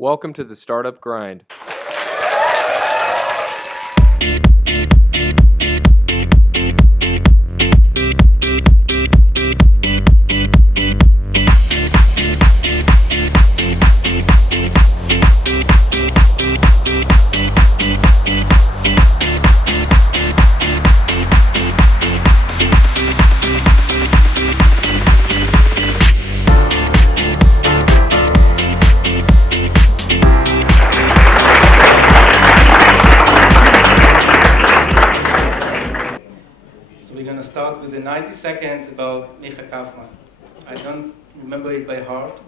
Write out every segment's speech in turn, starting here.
Welcome to the Startup Grind. Start with the 90 seconds about Micha Kaufman. I don't remember it by heart.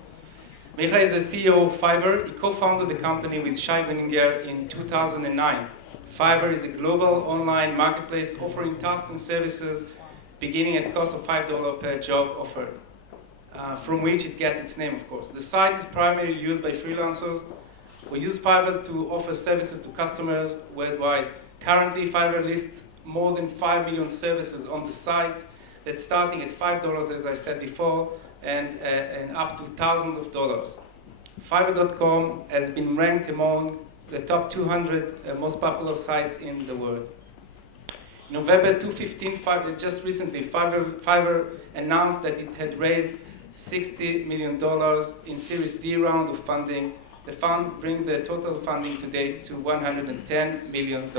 Micha is the CEO of Fiverr. He co-founded the company with ShaiWininger in 2009. Fiverr is a global online marketplace offering tasks and services beginning at the cost of $5 per job offered, from which it gets its name, of course. The site is primarily used by freelancers. We use Fiverr to offer services to customers worldwide. Currently, Fiverr lists more than 5 million services on the site that's starting at $5, as I said before, and up to thousands of dollars. Fiverr.com has been ranked among the top 200 most popular sites in the world. In November 2015, just recently, Fiverr announced that it had raised $60 million in Series D round of funding. The fund brings the total funding to date to $110 million.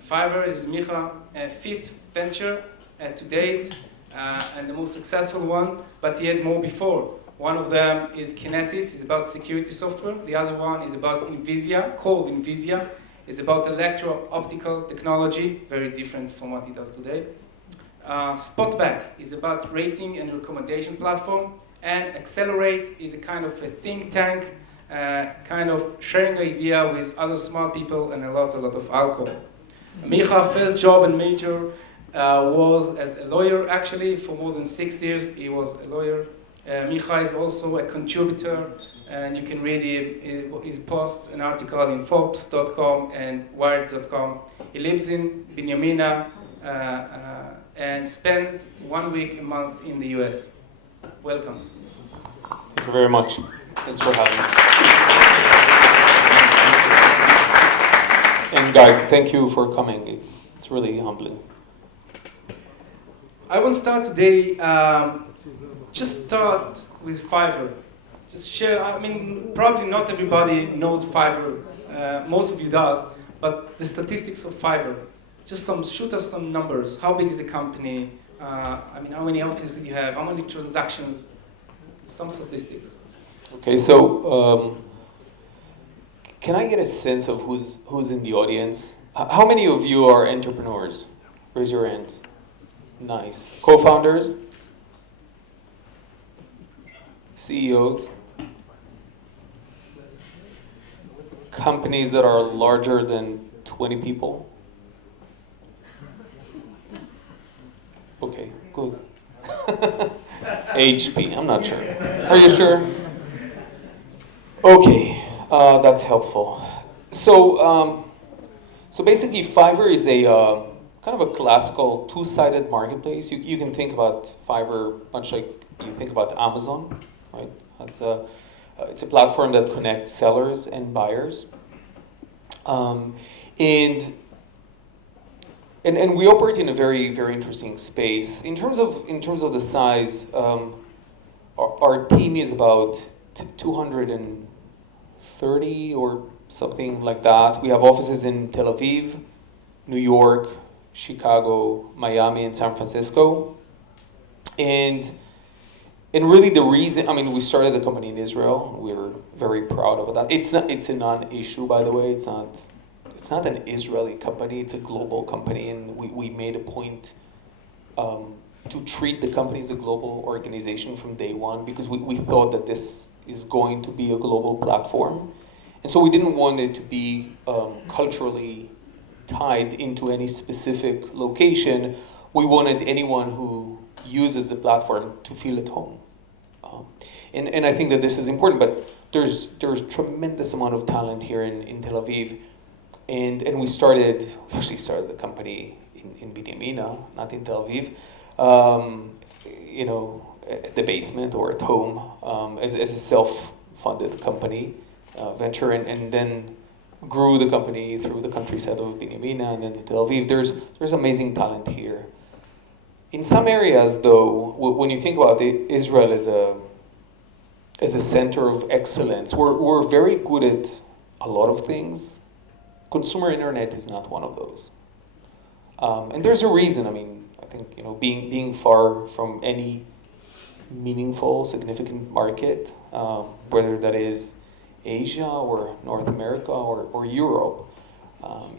Fiverr is Micha's fifth venture to date, and the most successful one, but he had more before. One of them is Kinesis, it's about security software. The other one is about Invisia, called Invisia. It's about electro-optical technology, very different from what he does today. Spotback is about rating and recommendation platform, and Accelerate is a kind of a think tank, kind of sharing idea with other smart people and a lot of alcohol. Micha's first job and major was as a lawyer, actually. For more than 6 years, he was a lawyer. Micha is also a contributor, and you can read his posts and article in Forbes.com and Wired.com. He lives in Binyamina and spent 1 week a month in the US. Welcome. Thank you very much. Thanks for having me. And guys, thank you for coming. It's really humbling. I want to start today, just start with Fiverr. Just share, I mean, probably not everybody knows Fiverr. Most of you does, but the statistics of Fiverr. Just shoot us some numbers. How big is the company? I mean, how many offices do you have? How many transactions? Some statistics. Okay, so can I get a sense of who's in the audience? How many of you are entrepreneurs? Raise your hand. Nice. Co-founders? CEOs? Companies that are larger than 20 people? Okay, good. HP, I'm not sure. Are you sure? Okay, that's helpful. So basically, Fiverr is a kind of a classical two-sided marketplace. You can think about Fiverr much like you think about Amazon, right? It's a platform that connects sellers and buyers, and we operate in a very, very interesting space. In terms of the size, our team is about 230 or something like that. We have offices in Tel Aviv, New York, Chicago, Miami, and San Francisco. And really the reason, I mean, we started the company in Israel. We're very proud of that. It's a non-issue, by the way. It's not an Israeli company, it's a global company, and we made a point to treat the company as a global organization from day one, because we thought that this is going to be a global platform. And so we didn't want it to be culturally tied into any specific location. We wanted anyone who uses the platform to feel at home. And I think that this is important, but there's tremendous amount of talent here in Tel Aviv. And we actually started the company in Binyamina, not in Tel Aviv, at the basement or at home, as a self-funded company. venture, and then grew the company through the countryside of Binyamina and then to Tel Aviv. There's amazing talent here. In some areas, though, when you think about it, Israel as a center of excellence, we're very good at a lot of things. Consumer internet is not one of those. And there's a reason. I mean, I think being far from any meaningful, significant market, whether that is Asia or North America or Europe.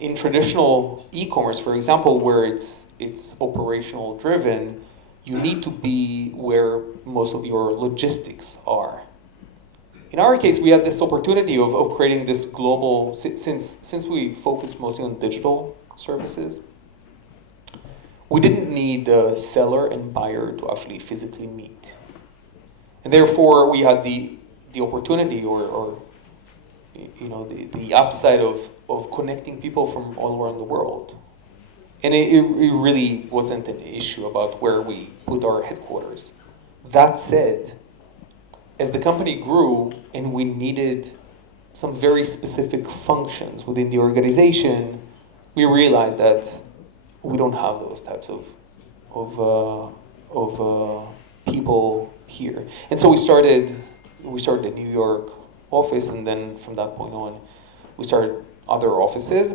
In traditional e-commerce, for example, where it's operational driven, you need to be where most of your logistics are. In our case, we had this opportunity of creating this global, since we focus mostly on digital services, we didn't need the seller and buyer to actually physically meet. And therefore, we had the opportunity or the upside of connecting people from all around the world. And it really wasn't an issue about where we put our headquarters. That said, as the company grew and we needed some very specific functions within the organization, we realized that we don't have those types of people here. And so we started a New York office, and then from that point on, we started other offices.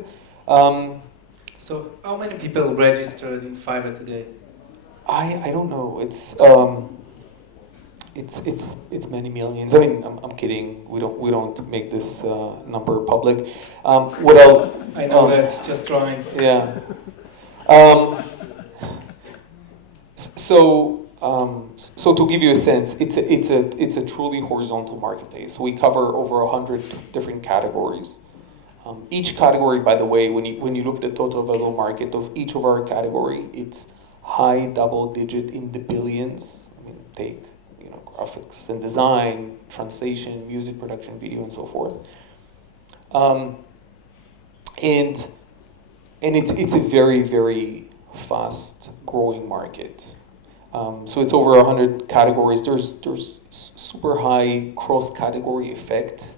So how many people registered in Fiverr today? I don't know. It's many millions. I mean, I'm kidding. We don't make this number public. What else? I know that. Just trying. Yeah. So to give you a sense, it's a truly horizontal marketplace. We cover over 100 different categories. Each category, by the way, when you look at the total available market of each of our category, it's high double digit in the billions. I mean, take graphics and design, translation, music production, video, and so forth. And it's a very, very fast growing market. So it's over 100 categories. There's super high cross-category effect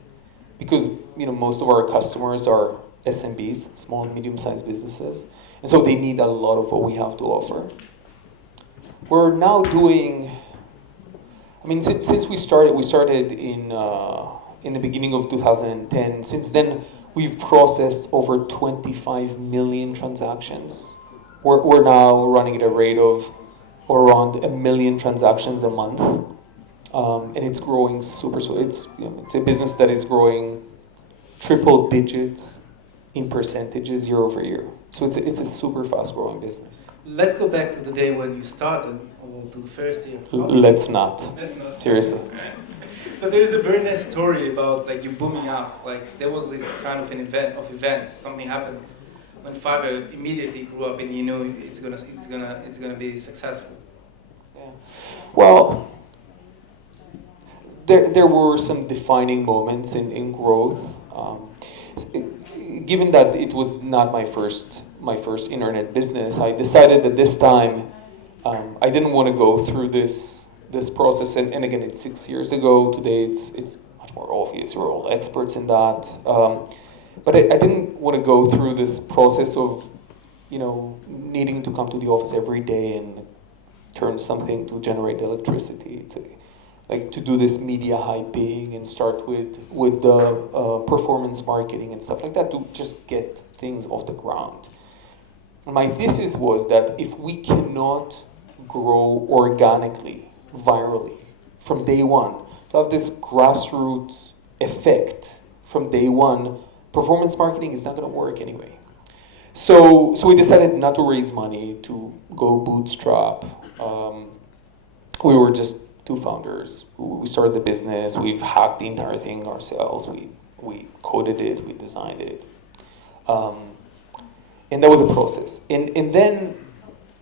because most of our customers are SMBs, small and medium-sized businesses, and so they need a lot of what we have to offer. We're now doing. I mean, since we started in the beginning of 2010. Since then, we've processed over 25 million transactions. We're now running at a rate of around 1 million transactions a month, and it's growing super. So it's a business that is growing triple digits in percentages year over year. So it's a super fast growing business. Let's go back to the day when you started, or to the first year. Let's not. Seriously. But there is a very nice story about you booming up. There was this kind of an event. Something happened when Fiverr immediately grew up, and it's gonna be successful. Yeah. Well, there were some defining moments in growth. Given that it was not my first internet business, I decided that this time I didn't want to go through this process. And again, it's 6 years ago. Today, it's much more obvious. We're all experts in that. But I didn't want to go through this process of, needing to come to the office every day and turn something to generate electricity. It's to do this media hyping and start with the performance marketing and stuff like that to just get things off the ground. My thesis was that if we cannot grow organically, virally, from day one, to have this grassroots effect from day one, performance marketing is not going to work anyway. So we decided not to raise money, to go bootstrap. We were just two founders. We started the business. We've hacked the entire thing ourselves. We coded it. We designed it. And that was a process. And then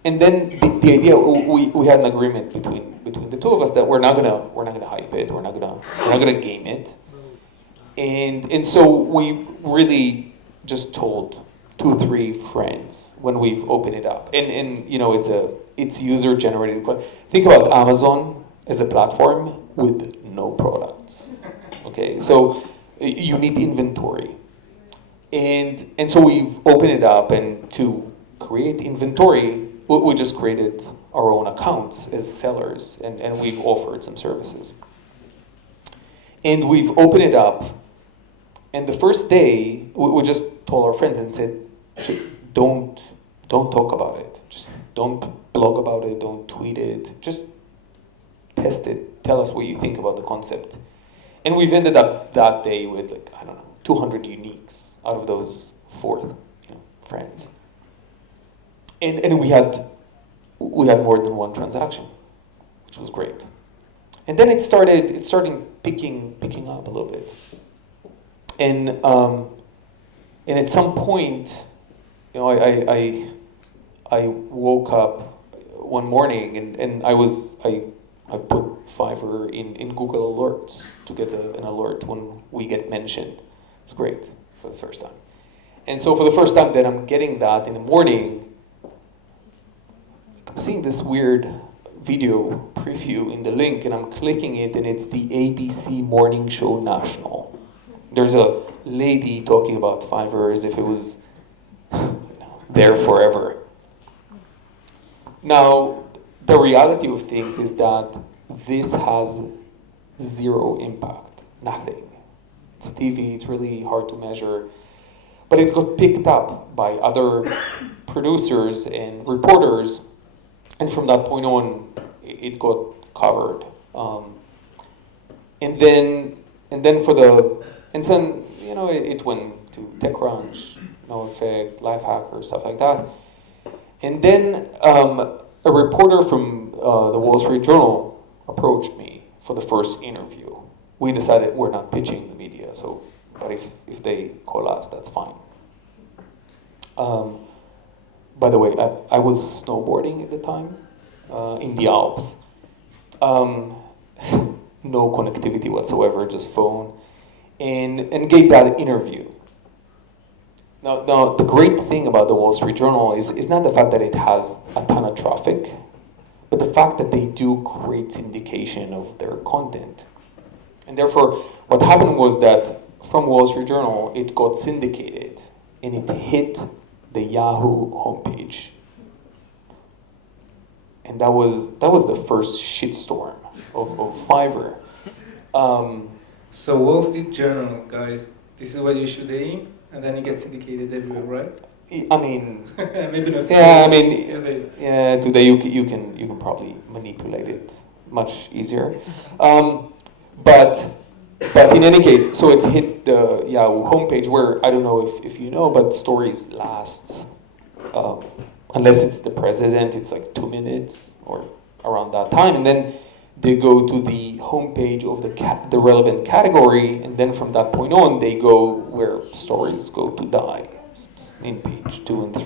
the idea, we had an agreement between the two of us that we're not gonna hype it. We're not gonna game it. And so we really just told 2 or 3 friends when we've opened it up. And it's user generated. Think about Amazon as a platform with no products. Okay, so You need inventory. And so we've opened it up, and to create inventory, we just created our own accounts as sellers, and we've offered some services. And we've opened it up, and the first day, we just told our friends and said, don't talk about it. Just don't blog about it, don't tweet it, just test it. Tell us what you think about the concept. And we've ended up that day with 200 uniques out of those 4 friends. And we had more than one transaction, which was great. And then it started picking up a little bit. And at some point, I woke up one morning and I put Fiverr in Google Alerts to get an alert when we get mentioned. It's great for the first time. And so for the first time that I'm getting that in the morning, I'm seeing this weird video preview in the link, and I'm clicking it, and it's the ABC Morning Show National. There's a lady talking about Fiverr as if it was there forever. Now, the reality of things is that this has zero impact, nothing. It's TV, it's really hard to measure. But it got picked up by other producers and reporters, and from that point on, it got covered. And then it went to TechCrunch, No Effect, Lifehacker, stuff like that. And then a reporter from the Wall Street Journal approached me for the first interview. We decided we're not pitching the media, but if they call us, that's fine. By the way, I was snowboarding at the time in the Alps. No connectivity whatsoever, just phone, and gave that interview. Now, the great thing about the Wall Street Journal is not the fact that it has a ton of traffic, but the fact that they do great syndication of their content. And therefore, what happened was that from Wall Street Journal, it got syndicated, and it hit the Yahoo homepage. And that was the first shitstorm of Fiverr. So Wall Street Journal, guys, this is what you should aim, and then you get syndicated everywhere, right? I mean, maybe not. Yeah, I mean, these days. Yeah, today you can probably manipulate it much easier. But in any case, so it hit the Yahoo homepage where, I don't know if you know, but stories last, unless it's the president, it's like 2 minutes or around that time. And then they go to the homepage of the relevant category, and then from that point on, they go where stories go to die, in page 2 and 3.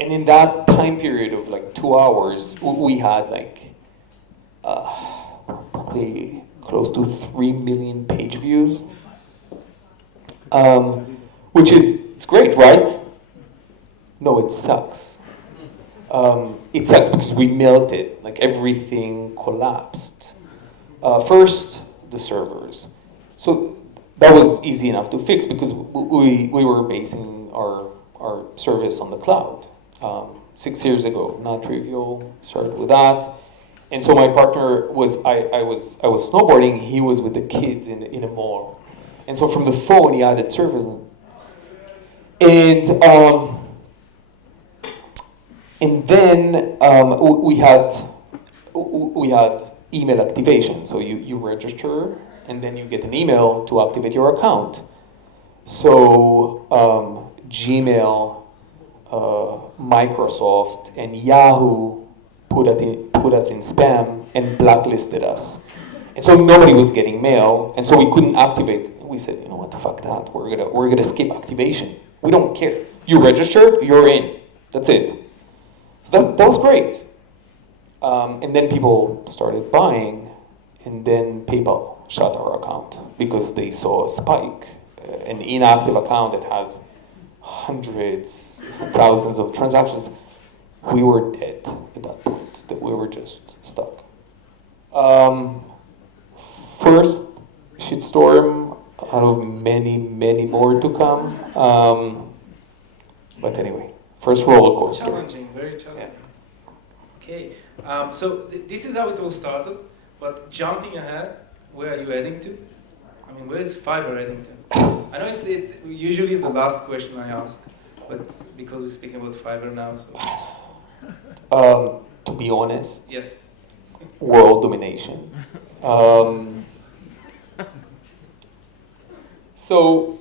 And in that time period of 2 hours, we had probably close to 3 million page views, which it's great, right? No, it sucks. It sucks because we melted, everything collapsed. First, the servers. So that was easy enough to fix because we were basing our service on the cloud 6 years ago. Not trivial. Started with that. And so my partner was, I was snowboarding, he was with the kids in a mall. And so from the phone, he added service. And then we had email activation. So you register, and then you get an email to activate your account. So Gmail, Microsoft, and Yahoo put us in spam and blacklisted us. And so nobody was getting mail, and so we couldn't activate. We said, you know what, fuck that. We're gonna skip activation. We don't care. You registered, you're in. That's it. So that was great. And then people started buying, and then PayPal shut our account because they saw a spike, an inactive account that has hundreds, thousands of transactions. We were dead at that point, that we were just stuck. First shitstorm, out of many, many more to come. But anyway, first roller coaster. Challenging, very challenging. Okay, so this is how it all started, but jumping ahead, where are you heading to? I mean, where is Fiverr heading to? I know it's usually the last question I ask, but because we're speaking about Fiverr now, so. To be honest, Yes. world domination. So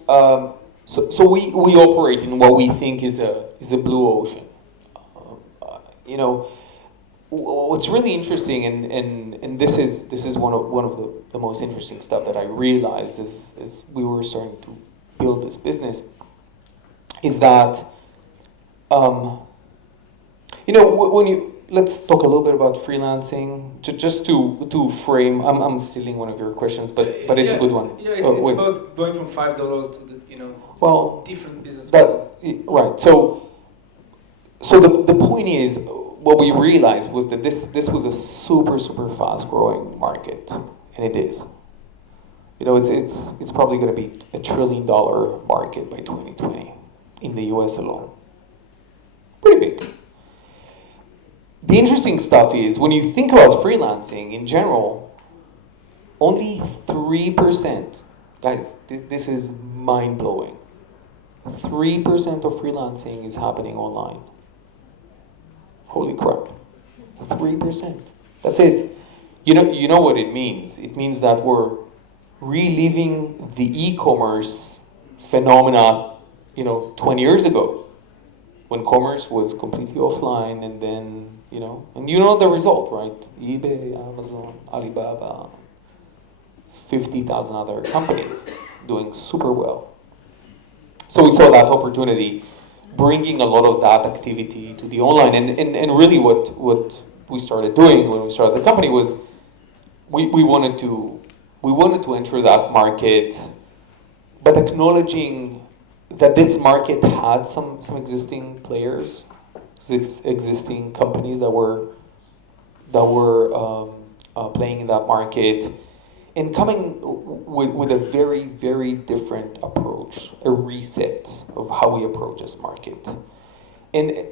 we operate in what we think is a blue ocean. You know, what's really interesting, and this is one of the most interesting stuff that I realized as we were starting to build this business, is that you know, when you, let's talk a little bit about freelancing, just to frame. I'm stealing one of your questions, but it's a good one. Yeah, it's about going from $5 to different business. Right. So the point is, what we realized was that this was a super fast growing market, and it is. You know, it's probably going to be $1 trillion market by 2020 in the U.S. alone. Pretty big. The interesting stuff is, when you think about freelancing in general, only 3%, guys, this is mind-blowing, 3% of freelancing is happening online. Holy crap, 3%. That's it. You know what it means? It means that we're reliving the e-commerce phenomena, 20 years ago, when commerce was completely offline, and then, and the result, right? eBay, Amazon, Alibaba, 50,000 other companies doing super well. So we saw that opportunity, bringing a lot of that activity to the online, and really what we started doing when we started the company was we wanted to enter that market, but acknowledging that this market had some existing players, existing companies that were playing in that market, and coming with a very, very different approach, a reset of how we approach this market. And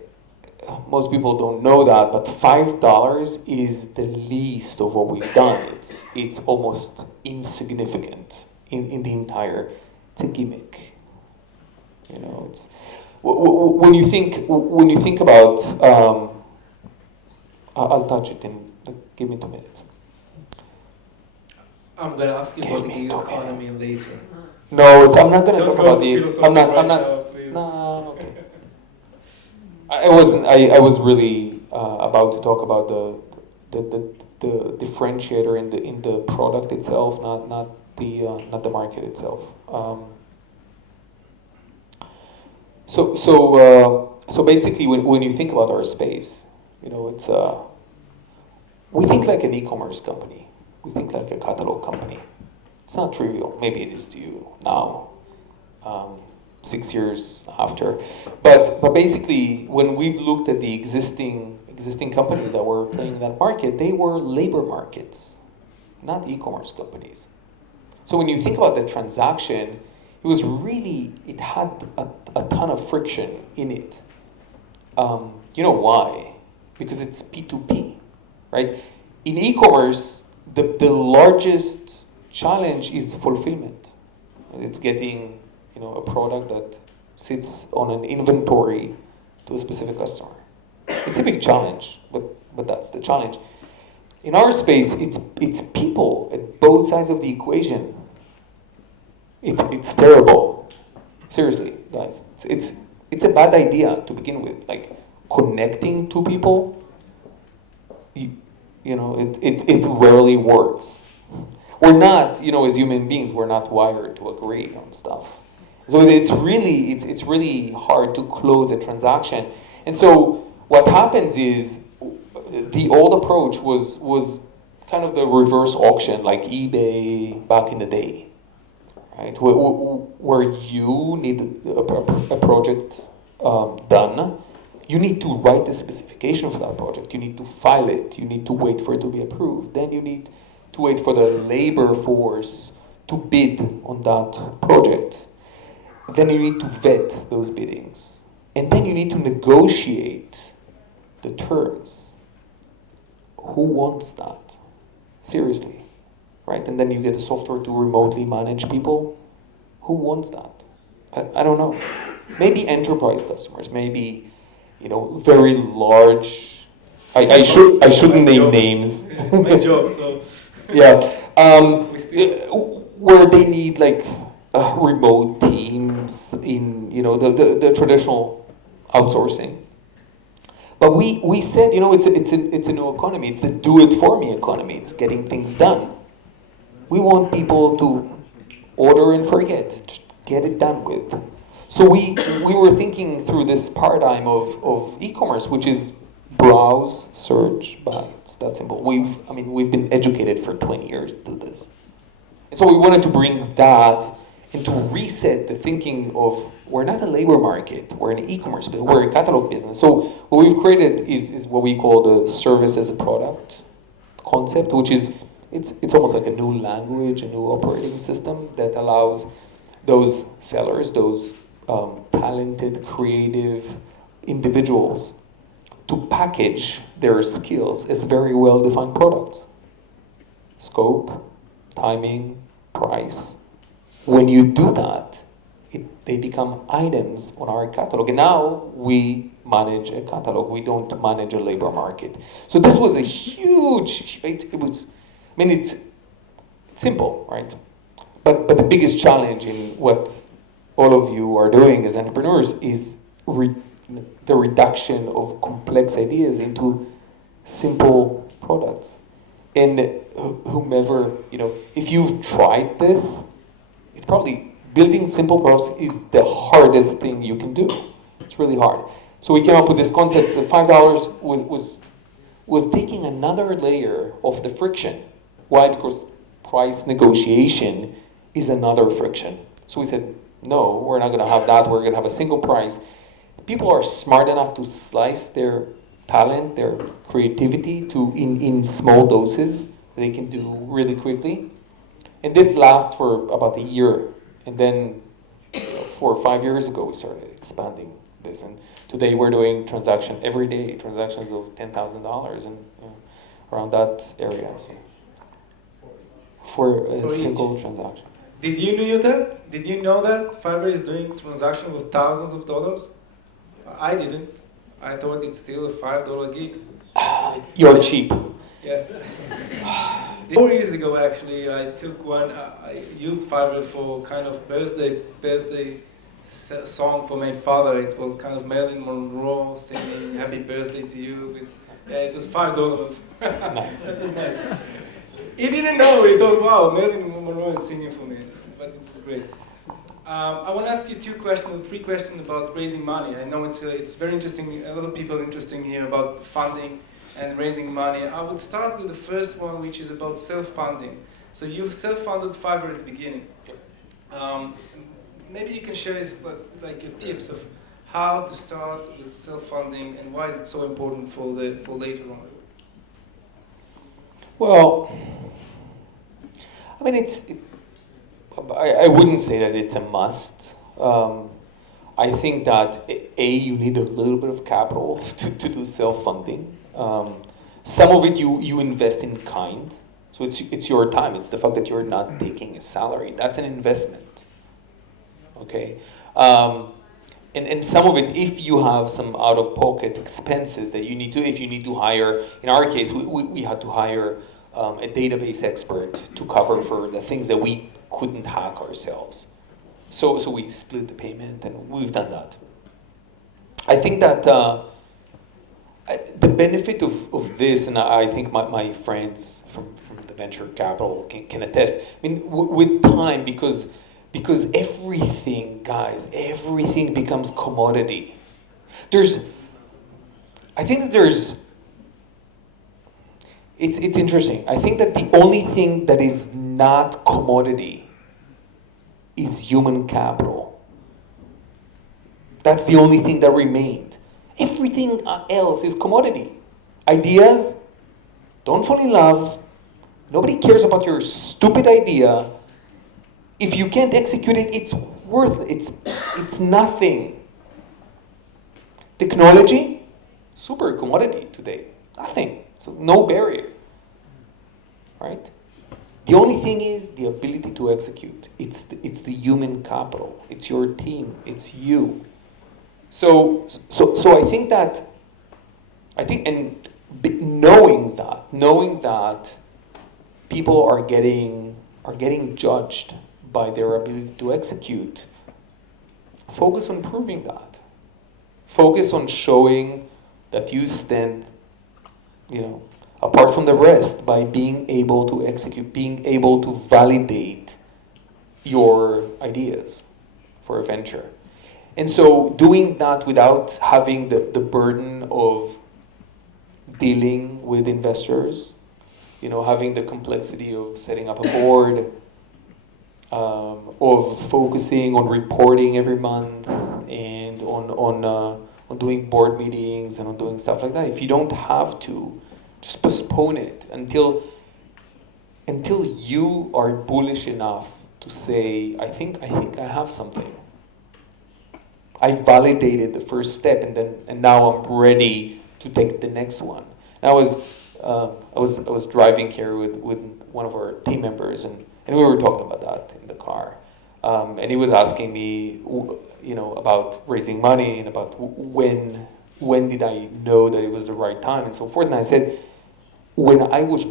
most people don't know that, but $5 is the least of what we've done. It's almost insignificant in the entire. It's a gimmick. It's when you think about. I'll touch it give me 2 minutes. I'm gonna ask you about the economy later. No, I'm not gonna talk about the. I'm not. Now, please. No, okay. I was really about to talk about the differentiator in the product itself, not the market itself. So basically, when you think about our space, it's we think like an e-commerce company. We think like a catalog company. It's not trivial. Maybe it is to you now, 6 years after. But basically, when we've looked at the existing companies that were playing in that market, they were labor markets, not e-commerce companies. So when you think about the transaction, it had a ton of friction in it. You know why? Because it's P2P, right? In e-commerce, the largest challenge is fulfillment. It's getting, a product that sits on an inventory to a specific customer. It's a big challenge, but that's the challenge. In our space, it's people at both sides of the equation. It's terrible. Seriously, guys. It's a bad idea to begin with. Like, connecting two people, it rarely works. We're not, as human beings, we're not wired to agree on stuff. So it's really hard to close a transaction. And so what happens is, the old approach was kind of the reverse auction, like eBay back in the day, right? Where you need a project done. You need to write the specification for that project. You need to file it. You need to wait for it to be approved. Then you need to wait for the labor force to bid on that project. Then you need to vet those biddings. And then you need to negotiate the terms. Who wants that? Seriously, right? And then you get the software to remotely manage people. Who wants that? I don't know. Maybe enterprise customers, maybe, very large. I shouldn't name names. It's my job, so. Yeah. We still. Where they need remote teams in the traditional outsourcing. But we said it's a new economy. It's a do-it-for-me economy. It's getting things done. We want people to order and forget. Just get it done with. So we were thinking through this paradigm of e-commerce, which is browse, search, buy. It's that simple. We've been educated for 20 years to do this. And so we wanted to bring that and to reset the thinking of we're not a labor market, we're an e-commerce business, we're a catalog business. So what we've created is what we call the service as a product concept, which is it's almost like a new language, a new operating system that allows those sellers, those talented, creative individuals to package their skills as very well-defined products. Scope, timing, price. When you do that, they become items on our catalog. And now we manage a catalog. We don't manage a labor market. So this was a huge, it's simple, right? But the biggest challenge in what all of you are doing as entrepreneurs is the reduction of complex ideas into simple products. And whomever, if you've tried this, it's probably building simple products is the hardest thing you can do. It's really hard. So we came up with this concept that $5 was taking another layer of the friction. Why? Because price negotiation is another friction. So we said, no, we're not going to have that. We're going to have a single price. People are smart enough to slice their talent, their creativity in small doses they can do really quickly. And this lasts for about a year. And then 4 or 5 years ago, we started expanding this. And today we're doing every day, transactions of $10,000 and around that area. So for a single transaction. Did you know that? Did you know that Fiverr is doing transactions with thousands of dollars? I didn't. I thought it's still $5 gigs. You're cheap. Yeah. 4 years ago, actually, I took one. I used Fiverr for kind of birthday song for my father. It was kind of Marilyn Monroe singing "Happy Birthday to You." It was $5. Nice. That was nice. He didn't know. He thought, "Wow, Marilyn Monroe is singing for me." But it was great. I want to ask you 3 questions about raising money. I know it's very interesting. A lot of people are interested here about funding and raising money. I would start with the first one, which is about self-funding. So you self-funded Fiverr at the beginning. Maybe you can share your tips of how to start with self-funding and why is it so important for later on. Well, I wouldn't say that it's a must. I think that you need a little bit of capital to do self-funding. Some of it you invest in kind, so it's your time. It's the fact that you're not taking a salary. That's an investment. Okay, and some of it, if you have some out-of-pocket expenses that you need to hire. In our case, we had to hire a database expert to cover for the things that we couldn't hack ourselves. So we split the payment, and we've done that. I think that the benefit of this, and I think my friends from the venture capital can attest. With time, because everything, guys, everything becomes commodity. It's interesting. I think that the only thing that is not commodity is human capital. That's the only thing that remained. Everything else is commodity. Ideas, don't fall in love. Nobody cares about your stupid idea. if you can't execute it, it's nothing. Technology, super commodity today. Nothing. So no barrier. Right? The only thing is the ability to execute. It's the human capital. It's your team. It's you. So I think knowing that people are getting judged by their ability to execute, focus on proving that. Focus on showing that you stand, apart from the rest by being able to execute, being able to validate your ideas for a venture. And so doing that without having the burden of dealing with investors, having the complexity of setting up a board, of focusing on reporting every month and on doing board meetings and on doing stuff like that. If you don't have to, just postpone it until you are bullish enough to say, I think I have something. I validated the first step, and now I'm ready to take the next one. And I was driving here with one of our team members, and we were talking about that in the car, and he was asking me, about raising money and about when did I know that it was the right time and so forth. And I said, when I was,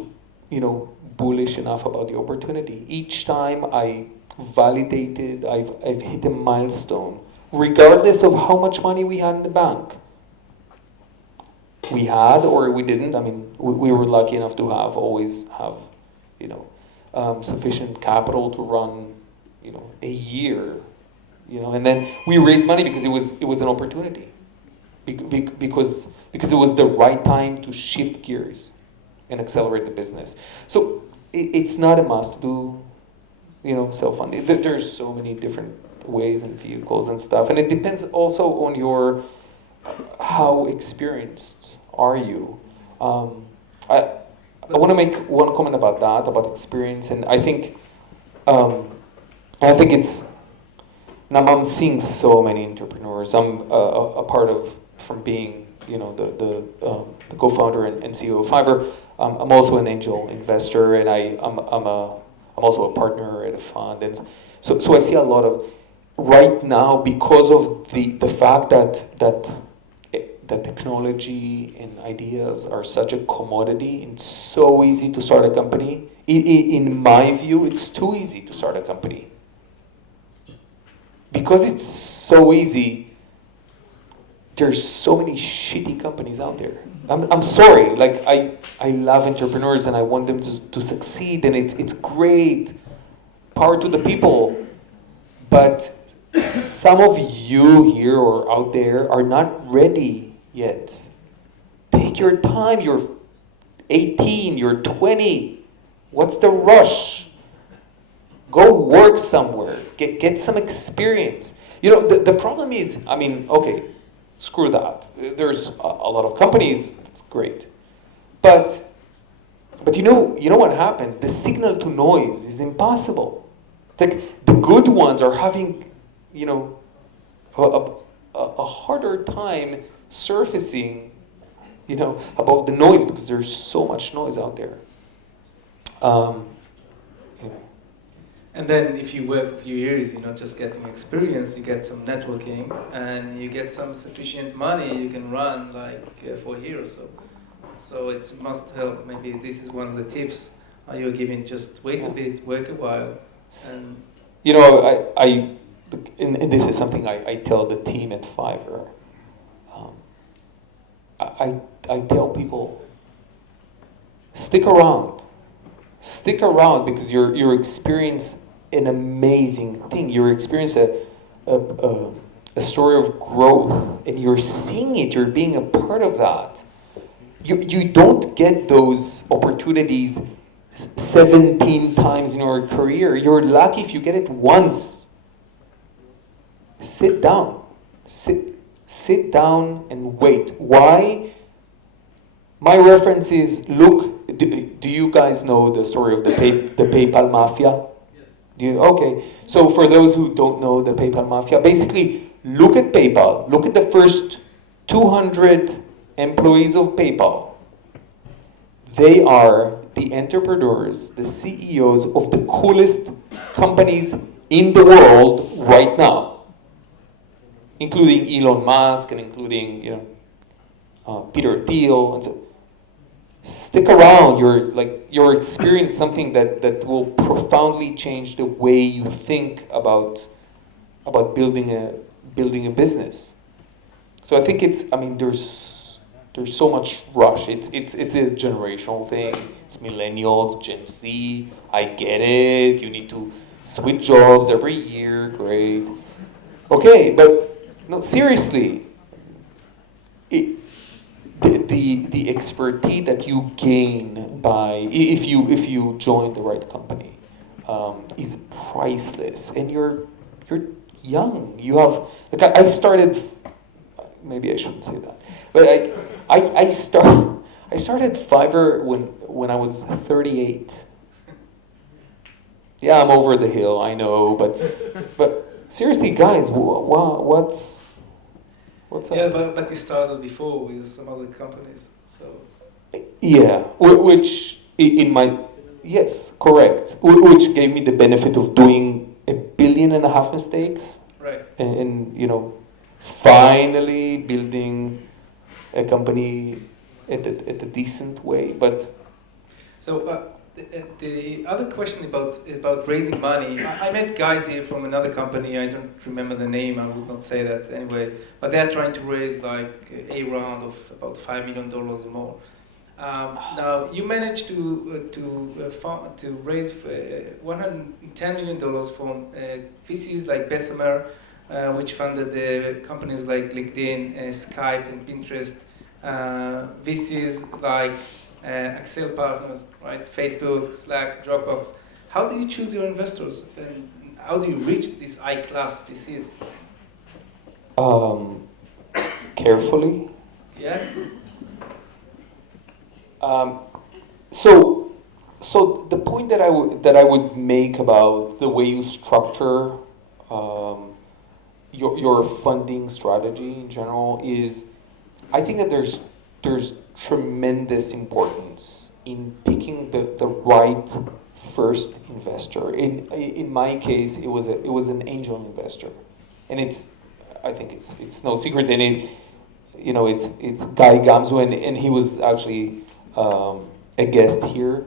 bullish enough about the opportunity, each time I validated, I've hit a milestone, regardless of how much money we had in the bank. We had or we didn't. I mean, we were lucky enough to always have, sufficient capital to run, a year, and then we raised money because it was an opportunity, because it was the right time to shift gears and accelerate the business. So it's not a must do, self-funding. There's so many different ways and vehicles and stuff, and it depends also on how experienced are you. I want to make one comment about that, about experience, and I think it's. Now I'm seeing so many entrepreneurs. I'm a part of, from being, the co-founder and CEO of Fiverr. I'm also an angel investor, and I'm also a partner at a fund, and so I see a lot of right now, because of the fact that technology and ideas are such a commodity and so easy to start a company. In my view, it's too easy to start a company. Because it's so easy, there's so many shitty companies out there. I'm sorry, like I love entrepreneurs and I want them to succeed, and it's great. Power to the people. But some of you here or out there are not ready yet. Take your time. You're 18, you're 20. What's the rush? Go work somewhere. Get some experience. The problem is, okay, screw that. There's a lot of companies. That's great. But you know what happens? The signal to noise is impossible. It's like the good ones are having, a harder time surfacing, above the noise, because there's so much noise out there. And then if you work a few years, just getting experience, you get some networking, and you get some sufficient money, you can run for a year or so. So it must help. Maybe this is one of the tips you're giving. Just wait a bit, work a while, and and this is something I tell the team at Fiverr. I tell people, stick around. Stick around, because you're experiencing an amazing thing. You're experiencing a story of growth, and you're seeing it. You're being a part of that. You don't get those opportunities 17 times in your career. You're lucky if you get it once. Sit down. Sit down and wait. Why? My reference is, look, do you guys know the story of the PayPal mafia? Okay, so for those who don't know the PayPal Mafia, basically look at PayPal, look at the first 200 employees of PayPal. They are the entrepreneurs, the CEOs of the coolest companies in the world right now, including Elon Musk and including Peter Thiel. And so stick around. You're experiencing something that will profoundly change the way you think about building a business. So I think there's so much rush. It's a generational thing. It's millennials, Gen Z. I get it. You need to switch jobs every year. Great. Okay, but no, seriously. The expertise that you gain if you join the right company is priceless, and you're young. You have I started. Maybe I shouldn't say that, but I started Fiverr when I was 38. Yeah, I'm over the hill. I know, but seriously, guys, what's up? Yeah, but you started before with some other companies, so. Yeah, which yes, correct. Which gave me the benefit of doing 1.5 billion mistakes, Right. and finally building a company at a decent way. But So the other question about raising money, I met guys here from another company. I don't remember the name. I would not say that anyway. But they are trying to raise like a round of about $5 million or more. Now you managed to raise $110 million from VCs like Bessemer, which funded the companies like LinkedIn, Skype, and Pinterest. VCs like Accel partners, right? Facebook, Slack, Dropbox. How do you choose your investors, and how do you reach these high-class VCs? Carefully. Yeah. So the point that I would make about the way you structure your funding strategy in general is, I think that there's tremendous importance in picking the right first investor. In my case, it was an angel investor, and I think it's no secret. And it's Guy Gamzu, and he was actually a guest here.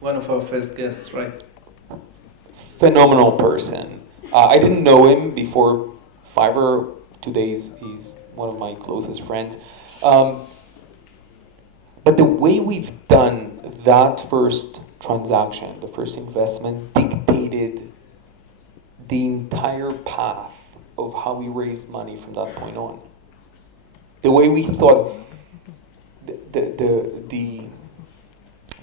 One of our first guests, right? Phenomenal person. I didn't know him before Fiverr. Today he's one of my closest friends. But the way we've done that first transaction, the first investment, dictated the entire path of how we raised money from that point on. The way we thought,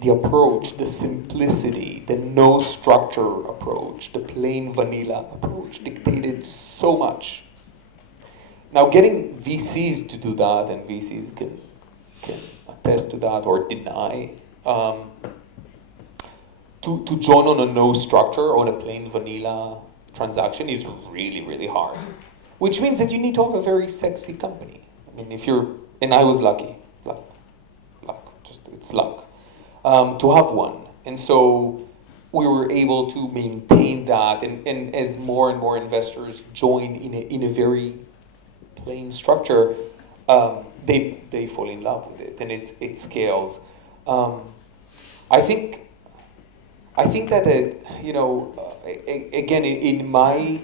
the approach, the simplicity, the no structure approach, the plain vanilla approach dictated so much. Now, getting VCs to do that, and VCs can attest to that or deny, to join on a no structure, on a plain vanilla transaction is really, really hard. Which means that you need to have a very sexy company. I mean, and I was lucky, it's luck, to have one. And so we were able to maintain that, and as more and more investors join in a very plain structure, they fall in love with it, and it scales. I think that again, in my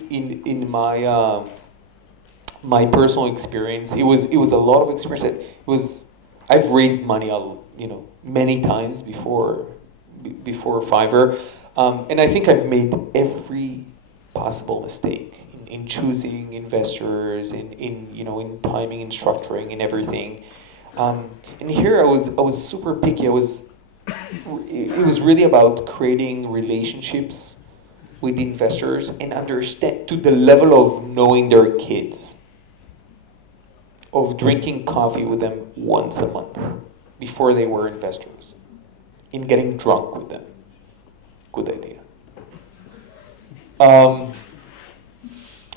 my personal experience, it was a lot of experience. I've raised money, many times before Fiverr, and I think I've made every possible mistake in choosing investors, in timing and structuring and everything. And here I was super picky. It was really about creating relationships with investors and understand to the level of knowing their kids, of drinking coffee with them once a month before they were investors, in getting drunk with them. Good idea. Um,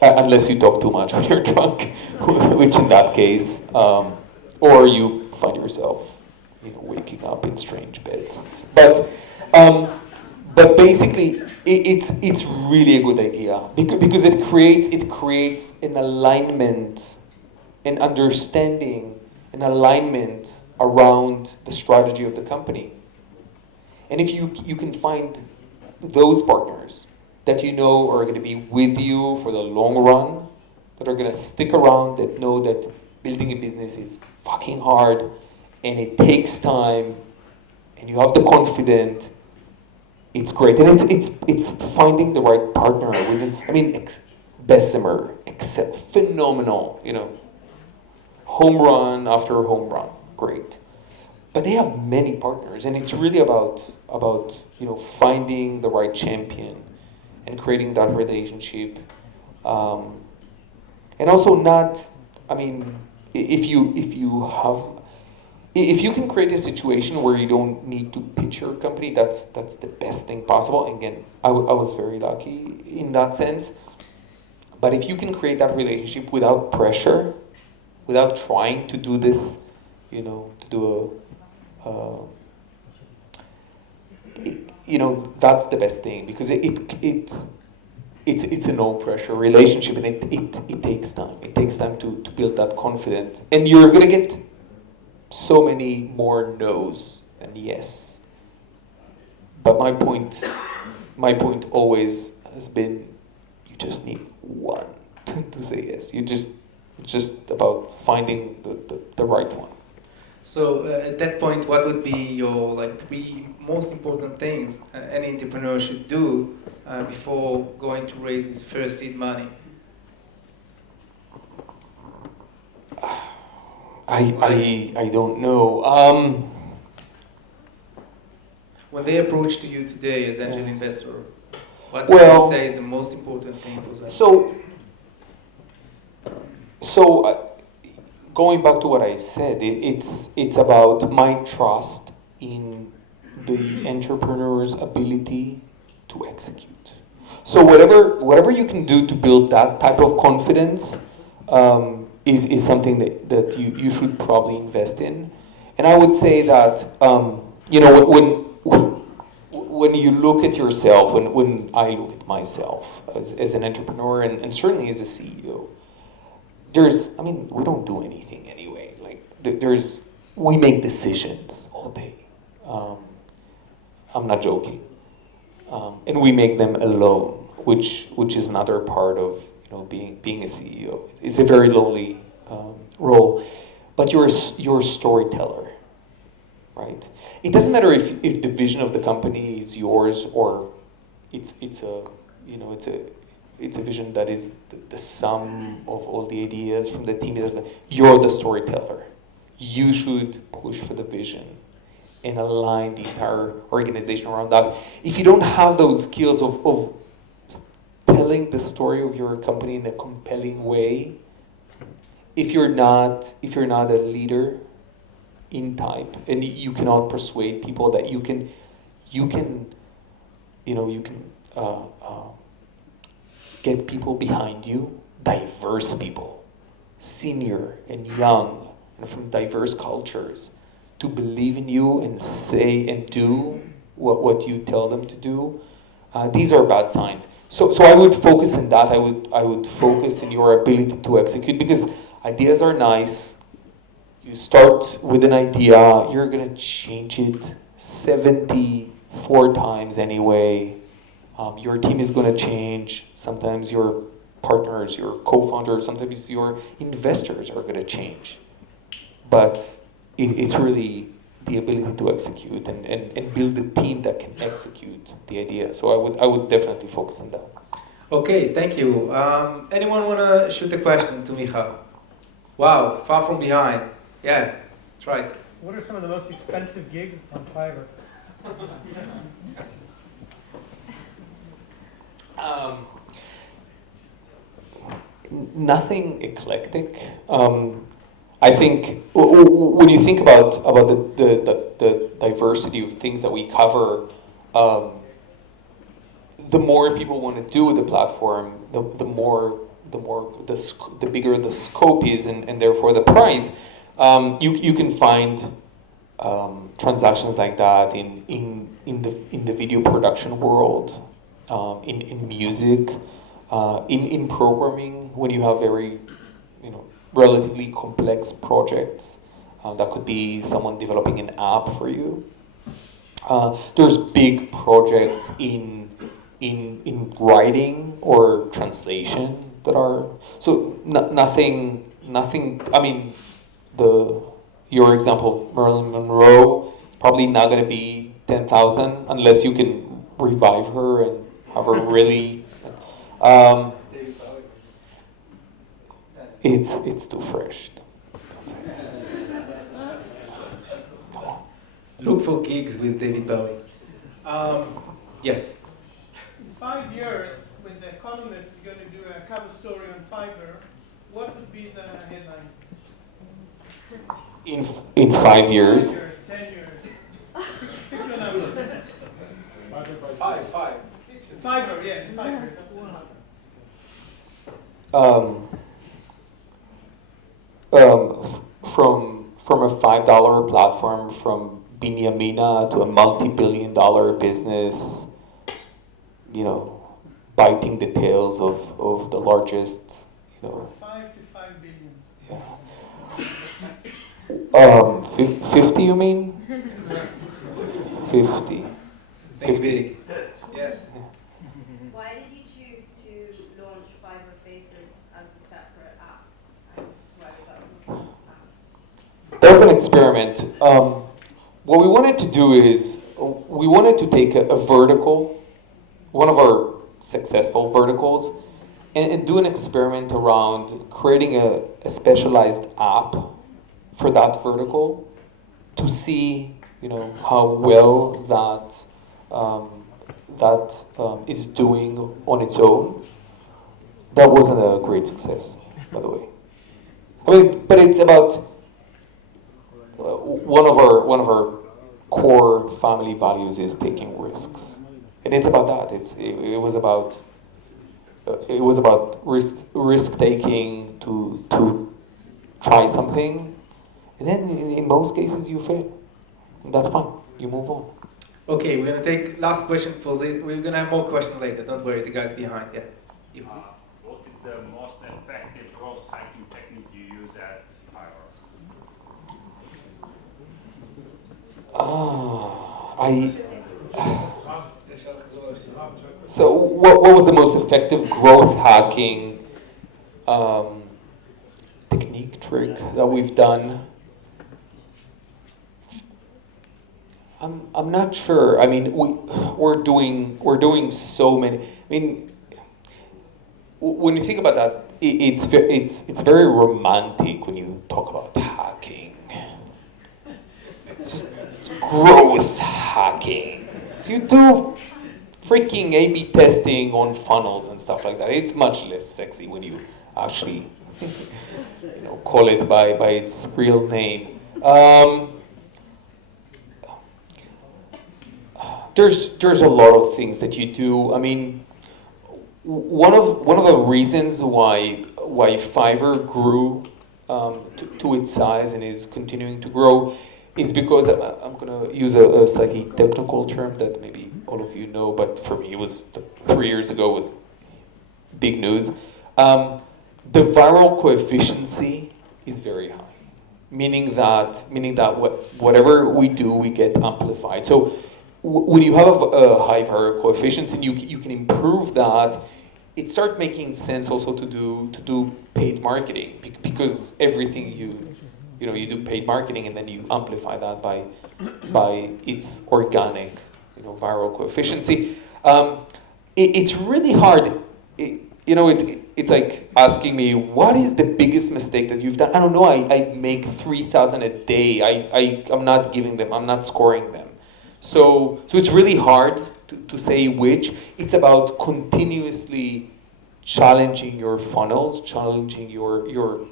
unless you talk too much when you're drunk, which in that case, or you find yourself, waking up in strange beds. Um, but basically, it's really a good idea because it creates an alignment, an understanding, an alignment around the strategy of the company. And if you can find those partners that you know are going to be with you for the long run, that are going to stick around, that know that building a business is fucking hard and it takes time, and you have the confidence, it's great. And it's finding the right partner within. I mean, Bessemer, Accel, phenomenal. Home run after home run, great. But they have many partners, and it's really about finding the right champion and creating that relationship, and also not. I mean, if you can create a situation where you don't need to pitch your company, that's the best thing possible. And again, I was very lucky in that sense. But if you can create that relationship without pressure, without trying to do this, to do that's the best thing, because it's a no pressure relationship, and it takes time. It takes time to build that confidence, and you're gonna get so many more no's than yes. But my point always has been, you just need one to say yes. It's just about finding the right one. So at that point, what would be your 3 most important things any entrepreneur should do before going to raise his first seed money? I don't know. When they approach to you today as angel investor, what Well, would you say is the most important thing for them? So going back to what I said, it's about my trust in the entrepreneur's ability to execute. So whatever you can do to build that type of confidence is something that you should probably invest in. And I would say that when you look at yourself, when I look at myself as an entrepreneur and certainly as a CEO, we don't do anything anyway. We make decisions all day. I'm not joking. And we make them alone, which is another part of being a CEO. It's a very lonely role, but you're a storyteller, right? It doesn't matter if the vision of the company is yours or it's a vision that is the sum of all the ideas from the team. You're the storyteller. You should push for the vision and align the entire organization around that. If you don't have those skills of telling the story of your company in a compelling way, if you're not a leader in type, and you cannot persuade people that you can get people behind you, diverse people, senior and young, and from diverse cultures, to believe in you and say and do what you tell them to do. These are bad signs. So I would focus on that. I would focus in your ability to execute, because ideas are nice. You start with an idea, you're gonna change it 74 times anyway. Your team is gonna change. Sometimes your partners, your co-founders, sometimes your investors are gonna change. But it's really the ability to execute and build a team that can execute the idea. So I would definitely focus on that. Okay, thank you. Anyone want to shoot a question to Micha? Wow, far from behind. Yeah, that's right. What are some of the most expensive gigs on Fiverr? Nothing eclectic. I think when you think about the diversity of things that we cover, the more people want to do the platform, the bigger the scope is, and therefore the price. You can find transactions like that in the video production world, in music, in programming, when you have very relatively complex projects. That could be someone developing an app for you. There's big projects in writing or translation that are nothing. I mean, your example of Marilyn Monroe probably not going to be 10,000 unless you can revive her and have her really. It's too fresh. Look for gigs with David Bowie. Yes. In 5 years, when the Economist is going to do a cover story on Fiverr, what would be the headline? In 5 years. 5 years, 10 years. Pick your number. Five. Fiverr, yeah, Fiverr. From a $5 platform, from Binyamina to a multi-billion-dollar business, biting the tails of the largest, 5 to 5 billion. 50, you mean? 50. Think big. Yes. Why did you choose to launch Fiverr Faces as a separate app? And why was that the first app? That was an experiment. What we wanted to do is we wanted to take a vertical, one of our successful verticals, and do an experiment around creating a specialized app for that vertical to see, how well that is doing on its own. That wasn't a great success, by the way. But it's about one of our core family values is taking risks, and it's about that. It was about risk taking to try something, and then in most cases you fail, and that's fine. You move on. Okay, we're gonna take last question for the. We're gonna have more questions later. Don't worry, the guys behind. Yeah. You. What is the most effective growth hacking technique you use at Fiverr? So what was the most effective growth hacking technique, trick that we've done? I'm not sure. I mean, we're doing so many. I mean, when you think about that, it's very romantic when you talk about hacking. Just growth hacking. So you do freaking A/B testing on funnels and stuff like that. It's much less sexy when you actually, call it by its real name. There's a lot of things that you do. I mean, one of the reasons why Fiverr grew to its size and is continuing to grow is because I'm going to use a slightly technical term that maybe all of you know, but for me it was 3 years ago was big news. The viral coefficiency is very high, meaning that whatever we do, we get amplified. So when you have a high viral coefficient and you can improve that, it starts making sense also to do paid marketing, because everything you do paid marketing and then you amplify that by its organic viral coefficient. It's really hard. It's like asking me, what is the biggest mistake that you've done? I don't know. I make 3,000 a day. I'm not giving them. I'm not scoring them. So it's really hard to say which. It's about continuously challenging your funnels, challenging your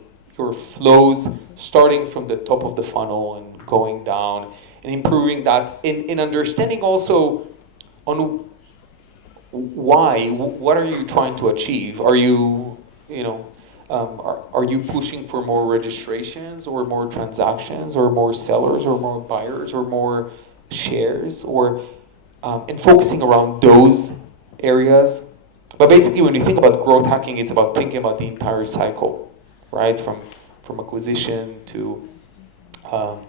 flows, starting from the top of the funnel and going down and improving that, and understanding also on why? What are you trying to achieve? Are you, are you pushing for more registrations or more transactions or more sellers or more buyers or more shares or and focusing around those areas? But basically, when you think about growth hacking, it's about thinking about the entire cycle, right? From acquisition to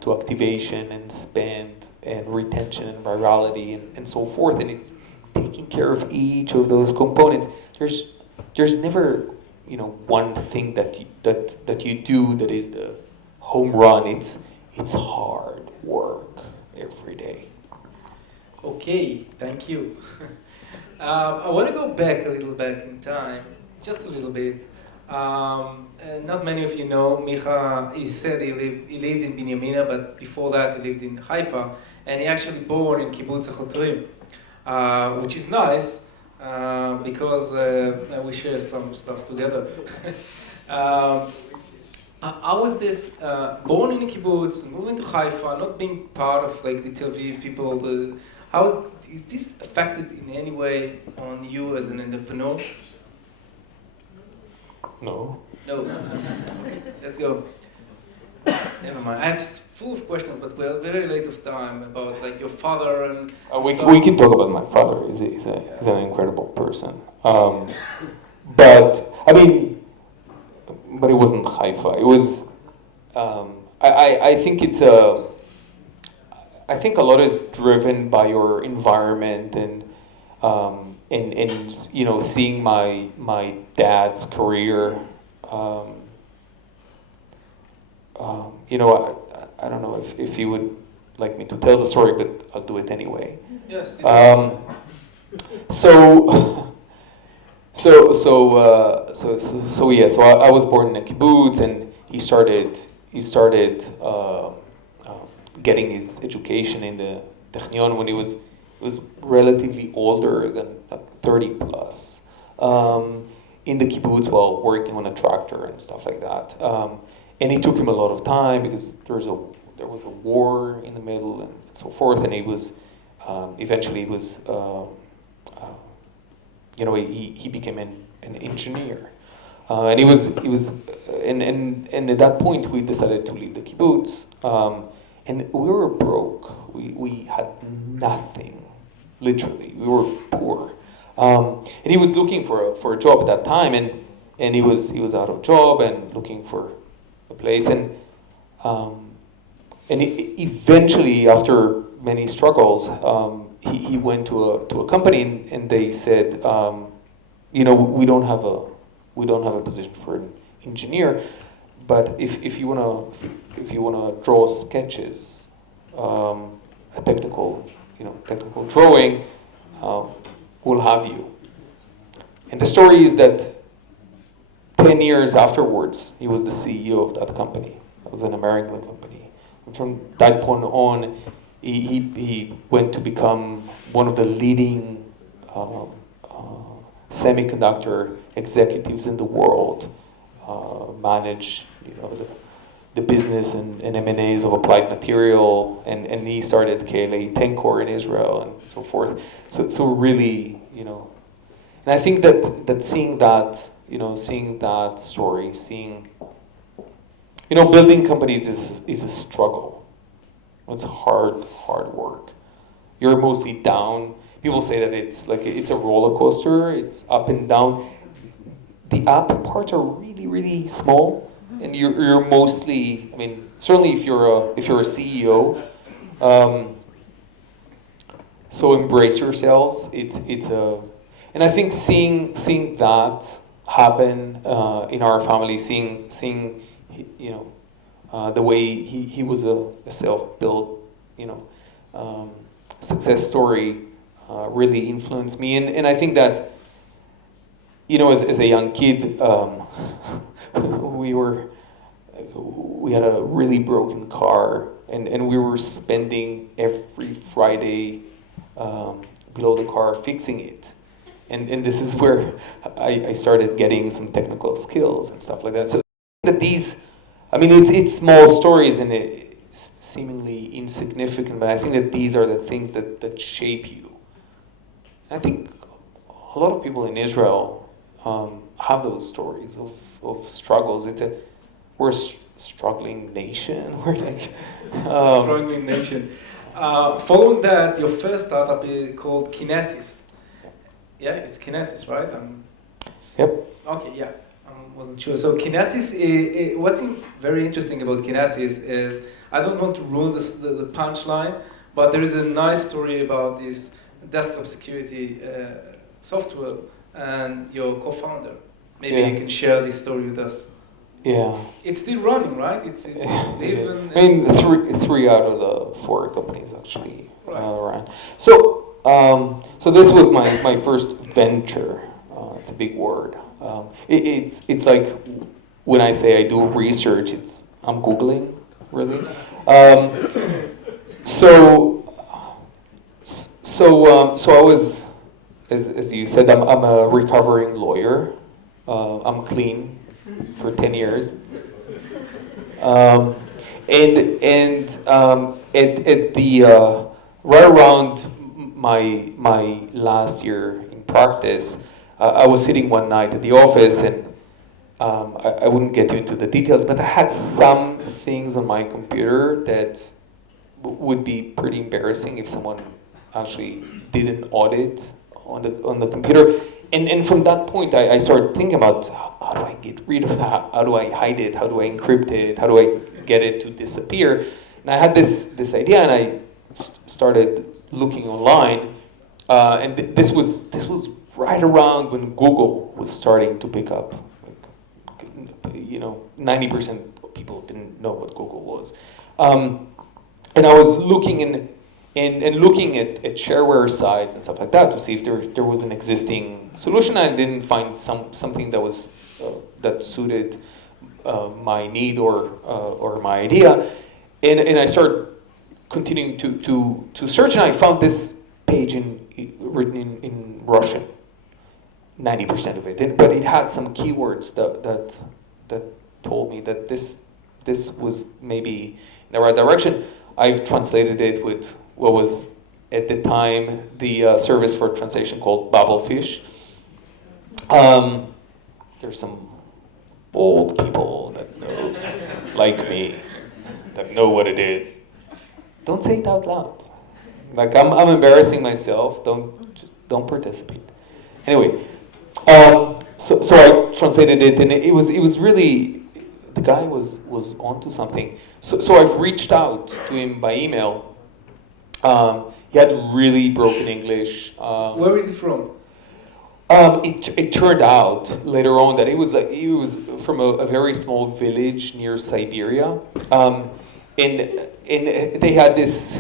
activation and spend and retention and virality and so forth. And it's taking care of each of those components. There's never one thing that you do that is the home run. It's hard work every day. Okay, thank you. I want to go back a little back in time, just a little bit. Not many of you know, Micha, he said he lived in Binyamina, but before that he lived in Haifa, and he actually born in Kibbutz Achotrim, which is nice, because we share some stuff together. How was this, born in a kibbutz, moving to Haifa, not being part of like the Tel Aviv people, how is this affected in any way on you as an entrepreneur? No. No. Okay, let's go. Never mind. I have full of questions, but we're very late of time about like your father and We stuff. can talk about my father. He's an incredible person. But I mean, but it wasn't Haifa. It was. I think it's a. I think a lot is driven by your environment and seeing my dad's career. I don't know if he would like me to tell the story, but I'll do it anyway. Yes. So I was born in a kibbutz, and he started getting his education in the Technion when he was relatively older than like 30 plus, in the kibbutz while working on a tractor and stuff like that. And it took him a lot of time because there was a war in the middle and so forth, and he was eventually he became an engineer, and he was and at that point we decided to leave the kibbutz, and we were broke. We had nothing, literally. We were poor, and he was looking for a job at that time, and he was out of job and looking for a place, and eventually after many struggles, he went to a company, and they said, we don't have a position for an engineer, but if you wanna draw sketches, a technical drawing, we'll have you. And the story is that 10 years afterwards, he was the CEO of that company. That was an American company. And from that point on, he went to become one of the leading semiconductor executives in the world, manage the business and M&As of Applied Material, and he started KLA Tencor in Israel and so forth. So really, and I think that seeing that story, building companies is a struggle. It's hard work. You're mostly down. People say that it's a roller coaster. It's up and down. The up parts are really, really small, and you're mostly. I mean, certainly if you're a CEO, so embrace yourselves. And I think seeing that happen in our family, seeing the way he was a self-built, success story really influenced me. And I think that, as a young kid, we had a really broken car, and we were spending every Friday below the car fixing it. And this is where I started getting some technical skills and stuff like that. So that it's small stories and it's seemingly insignificant, but I think that these are the things that shape you. I think a lot of people in Israel have those stories of struggles. We're a struggling nation. We're like Struggling nation. Following that, your first startup is called Kinesis. Yeah, it's Kinesis, right? Yep. Okay, yeah. I wasn't sure. So Kinesis, what's very interesting about Kinesis is, I don't want to ruin the punchline, but there is a nice story about this desktop security software and your co-founder. Maybe you can share this story with us. Yeah. It's still running, right? It's It is. I mean, three out of the 4 companies actually ran. So this was my first venture. It's a big word. It's like when I say I do research, I'm Googling, really. So I was, as you said, I'm a recovering lawyer. I'm clean for 10 years. At the right around my last year in practice, I was sitting one night at the office, and I wouldn't get into the details, but I had some things on my computer that would be pretty embarrassing if someone actually did an audit on the computer. And from that point, I started thinking about how do I get rid of that? How do I hide it? How do I encrypt it? How do I get it to disappear? And I had this idea, and I started looking online. And this was right around when Google was starting to pick up. 90% of people didn't know what Google was. And I was looking and looking at shareware sites and stuff like that to see if there was an existing solution. I didn't find something that was that suited my need or my idea, and I started continuing to search, and I found this page written in Russian, 90% of it, but it had some keywords that told me that this was maybe in the right direction. I've translated it with what was at the time the service for translation called Babelfish. There's some old people that know, like me, that know what it is. Don't say it out loud. Like I'm embarrassing myself. Don't participate. Anyway, so I translated it, and it was really, the guy was onto something. So I've reached out to him by email. He had really broken English. Where is he from? It turned out later on that he was from a very small village near Siberia, and they had this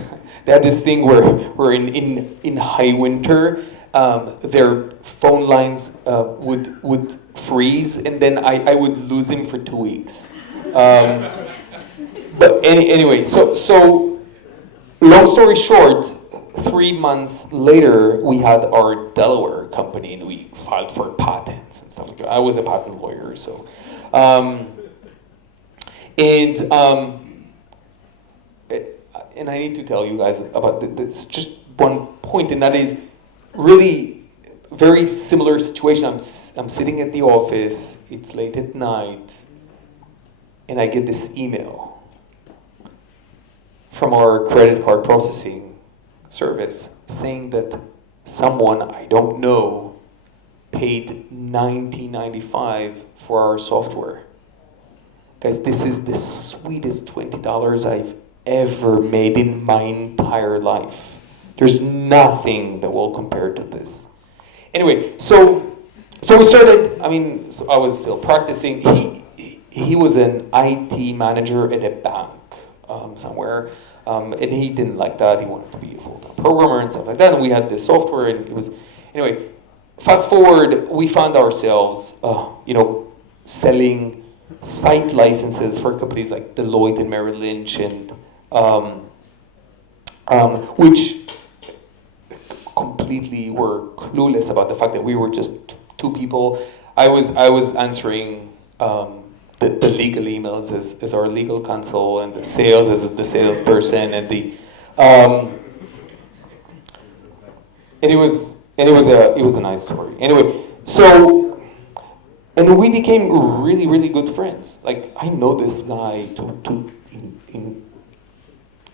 thing where in high winter their phone lines would freeze, and then I would lose him for 2 weeks. But anyway, so long story short, 3 months later, we had our Delaware company, and we filed for patents and stuff like that. I was a patent lawyer, so. And I need to tell you guys about this, just one point, and that is really very similar situation. I'm sitting at the office, it's late at night, and I get this email from our credit card processing service saying that someone I don't know paid $19.95 for our software. Guys, this is the sweetest $20 I've ever made in my entire life. There's nothing that will compare to this. Anyway, so we started. So I was still practicing. He was an IT manager at a bank somewhere. And he didn't like that. He wanted to be a full-time programmer and stuff like that. And we had this software, and it was, anyway. Fast forward, we found ourselves, selling site licenses for companies like Deloitte and Merrill Lynch, and which completely were clueless about the fact that we were just 2 people. I was answering. The legal emails as our legal counsel, and the sales as the salesperson, and and And it was a nice story. Anyway, so, and we became really, really good friends. Like, I know this guy in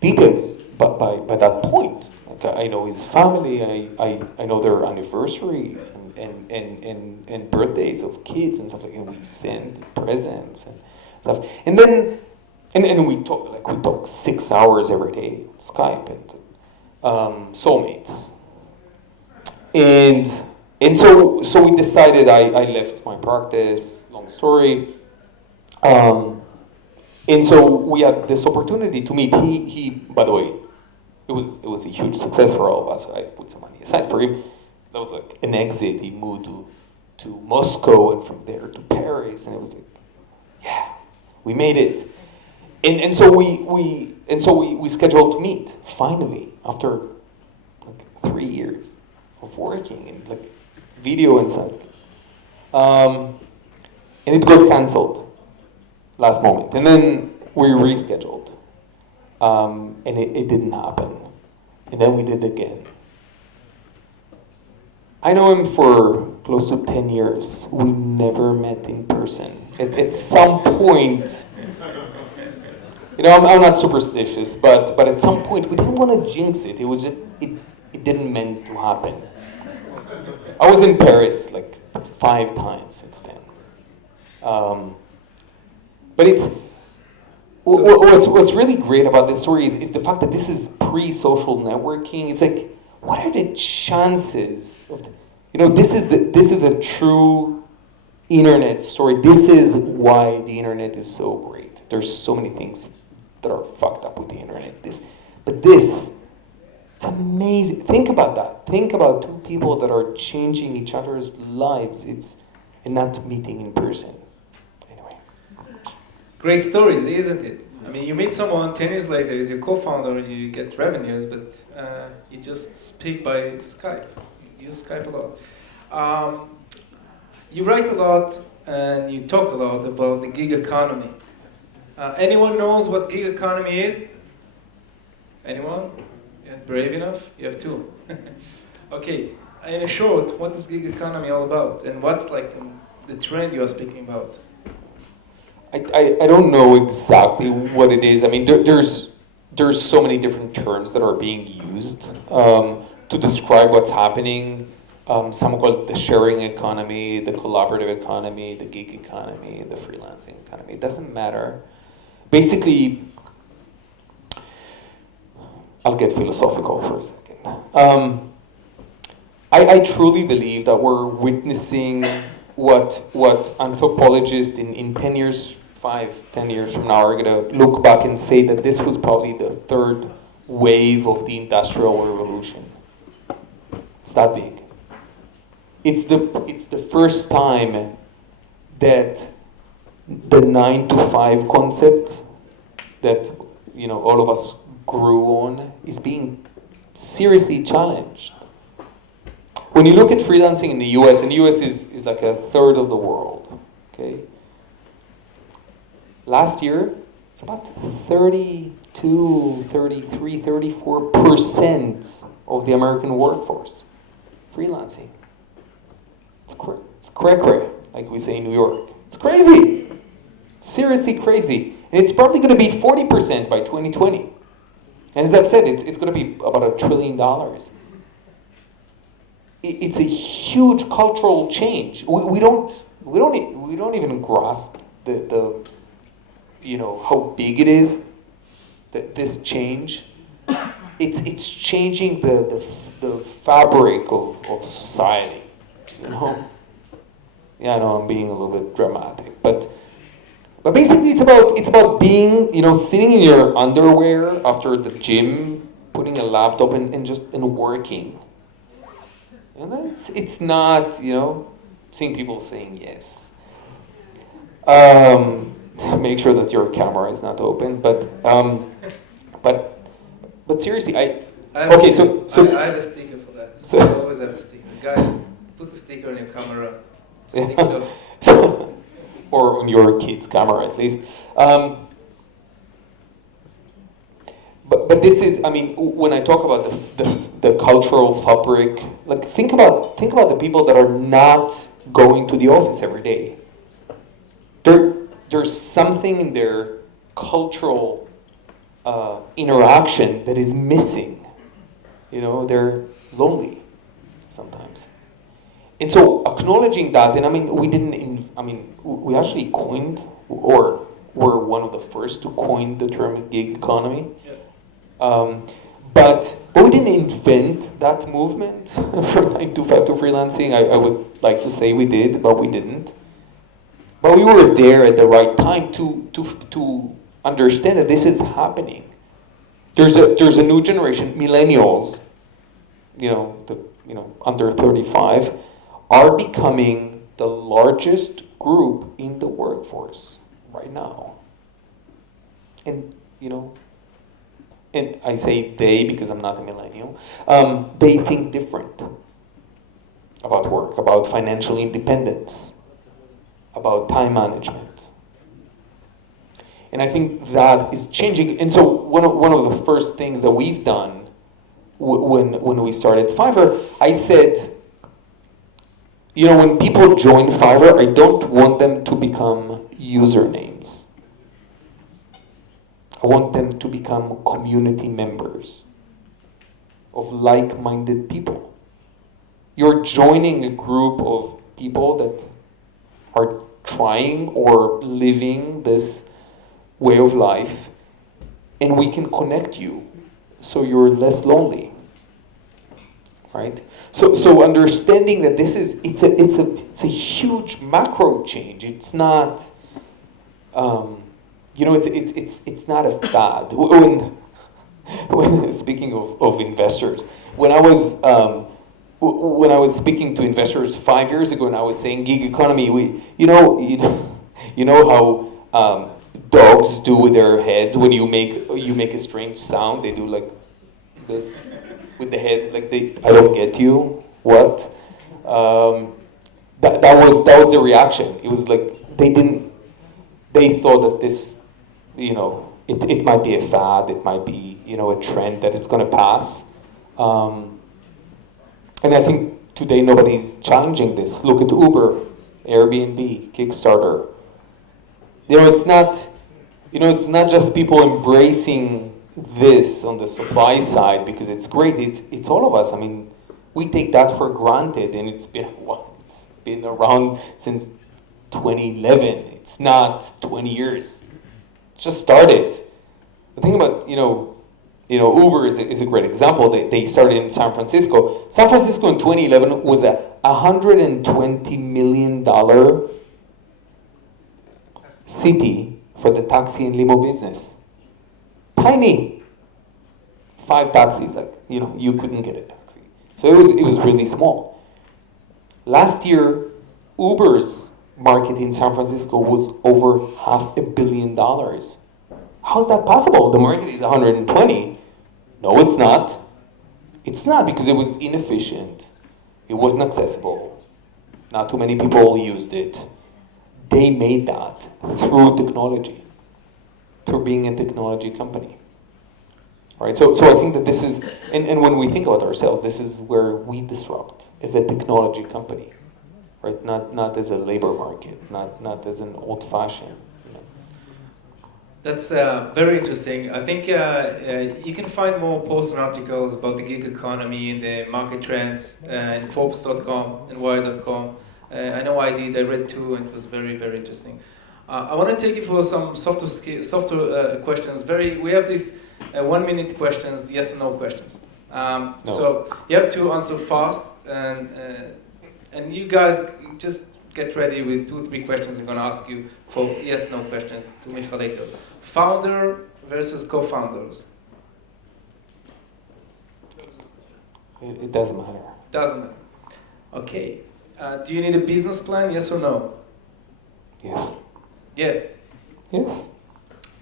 details, but by that point, like, I know his family, I know their anniversaries and birthdays of kids and stuff like that. And we send presents and stuff. And then, and we talk 6 hours every day on Skype, and soulmates. And so we decided, I left my practice, long story. And so we had this opportunity to meet. He by the way, it was a huge success for all of us. I put some money aside for him. That was like an exit. He moved to Moscow, and from there to Paris, and it was like, yeah, we made it. And so we scheduled to meet finally after like 3 years of working and like video and stuff. And it got canceled last moment, and then we rescheduled, and it didn't happen, and then we did it again. I know him for close to 10 years. We never met in person. At some point, you know, I'm not superstitious, but at some point we didn't want to jinx it. It was just, it didn't meant to happen. I was in Paris like 5 times since then. But it's what's really great about this story is the fact that this is pre-social networking. It's like, what are the chances of this is a true internet story. This is why the internet is so great. There's so many things that are fucked up with the internet. It's amazing. Think about that. Think about 2 people that are changing each other's lives. And not meeting in person. Anyway. Great stories, isn't it? I mean, you meet someone 10 years later, is your co-founder, you get revenues, but you just speak by Skype. You use Skype a lot. You write a lot and you talk a lot about the gig economy. Anyone knows what gig economy is? Anyone? Yes, brave enough? You have 2. Okay, in a short, what is gig economy all about? And what's like the trend you are speaking about? I don't know exactly what it is. I mean, there's so many different terms that are being used to describe what's happening. Some call it the sharing economy, the collaborative economy, the gig economy, the freelancing economy. It doesn't matter. Basically, I'll get philosophical for a second. I truly believe that we're witnessing what anthropologists in 10 years, 10 years from now are going to look back and say that this was probably the 3rd wave of the Industrial Revolution. It's that big. It's the first time that the 9 to 5 concept that all of us grew on is being seriously challenged. When you look at freelancing in the US, and the US is like 1/3 of the world, okay? Last year, it's about 32, 33, 34% of the American workforce freelancing. It's cray-cray, like we say in New York. It's crazy. It's seriously crazy. And it's probably going to be 40% by 2020. And as I've said, it's going to be about $1 trillion. It's a huge cultural change. We don't even grasp the how big it is, that this change. It's changing the fabric of society. Yeah, I know I'm being a little bit dramatic, but basically it's about being, sitting in your underwear after the gym, putting a laptop and working. And it's not, seeing people saying yes. Make sure that your camera is not open, but seriously, I have a sticker for that. So, I always have a sticker. Guys, put the sticker on your camera. Stick it off. Or on your kid's camera at least. but this is, I mean, when I talk about the cultural fabric, like think about the people that are not going to the office every day. There's something in their cultural interaction that is missing. You know, they're lonely sometimes. And so acknowledging that, and I mean, we actually coined, or were one of the first to coin the term gig economy. But we didn't invent that movement from 9 to 5 to freelancing. I would like to say we did, but we didn't. But we were there at the right time to understand that this is happening. There's a new generation, millennials, under 35, are becoming the largest group in the workforce right now. And and I say they because I'm not a millennial, they think different about work, about financial independence, about time management. And I think that is changing. And so one of the first things that we've done when we started Fiverr, I said, when people join Fiverr, I don't want them to become usernames. I want them to become community members of like-minded people. You're joining a group of people that are trying or living this way of life, and we can connect you so you're less lonely, right? So understanding that it's a huge macro change. It's not, it's not a fad. When speaking of investors, when I was speaking to investors 5 years ago, and I was saying gig economy, you know how dogs do with their heads when you make a strange sound. They do like this with the head, like I don't get you. What? That was the reaction. It was like they thought that this, it might be a fad. It might be a trend that is going to pass. And I think today nobody's challenging this. Look at Uber, Airbnb, Kickstarter. It's not just people embracing this on the supply side because it's great. It's all of us. I mean, we take that for granted, and it's been around since 2011. It's not 20 years. It just started. The thing about Uber is a great example. They started in San Francisco. San Francisco in 2011 was a $120 million city for the taxi and limo business. Tiny. 5 taxis, you couldn't get a taxi. So it was really small. Last year, Uber's market in San Francisco was over $500 million. How's that possible? The market is 120. No, it's not. It's not because it was inefficient. It wasn't accessible. Not too many people used it. They made that through technology, through being a technology company. Right? So I think that this is, and when we think about ourselves, this is where we disrupt as a technology company, right? Not as a labor market, not as an old-fashioned. That's very interesting. I think you can find more posts and articles about the gig economy and the market trends in Forbes.com and Wire.com. I know I did. I read too, and it was very, very interesting. I want to take you for some software questions. We have these 1-minute questions, yes or no questions. No. So you have to answer fast, and you guys just get ready with 2-3 questions I'm going to ask you for yes/no questions to Micha later. Founder versus co-founders. It doesn't matter. Doesn't matter. Okay. Do you need a business plan? Yes or no? Yes. Yes. Yes.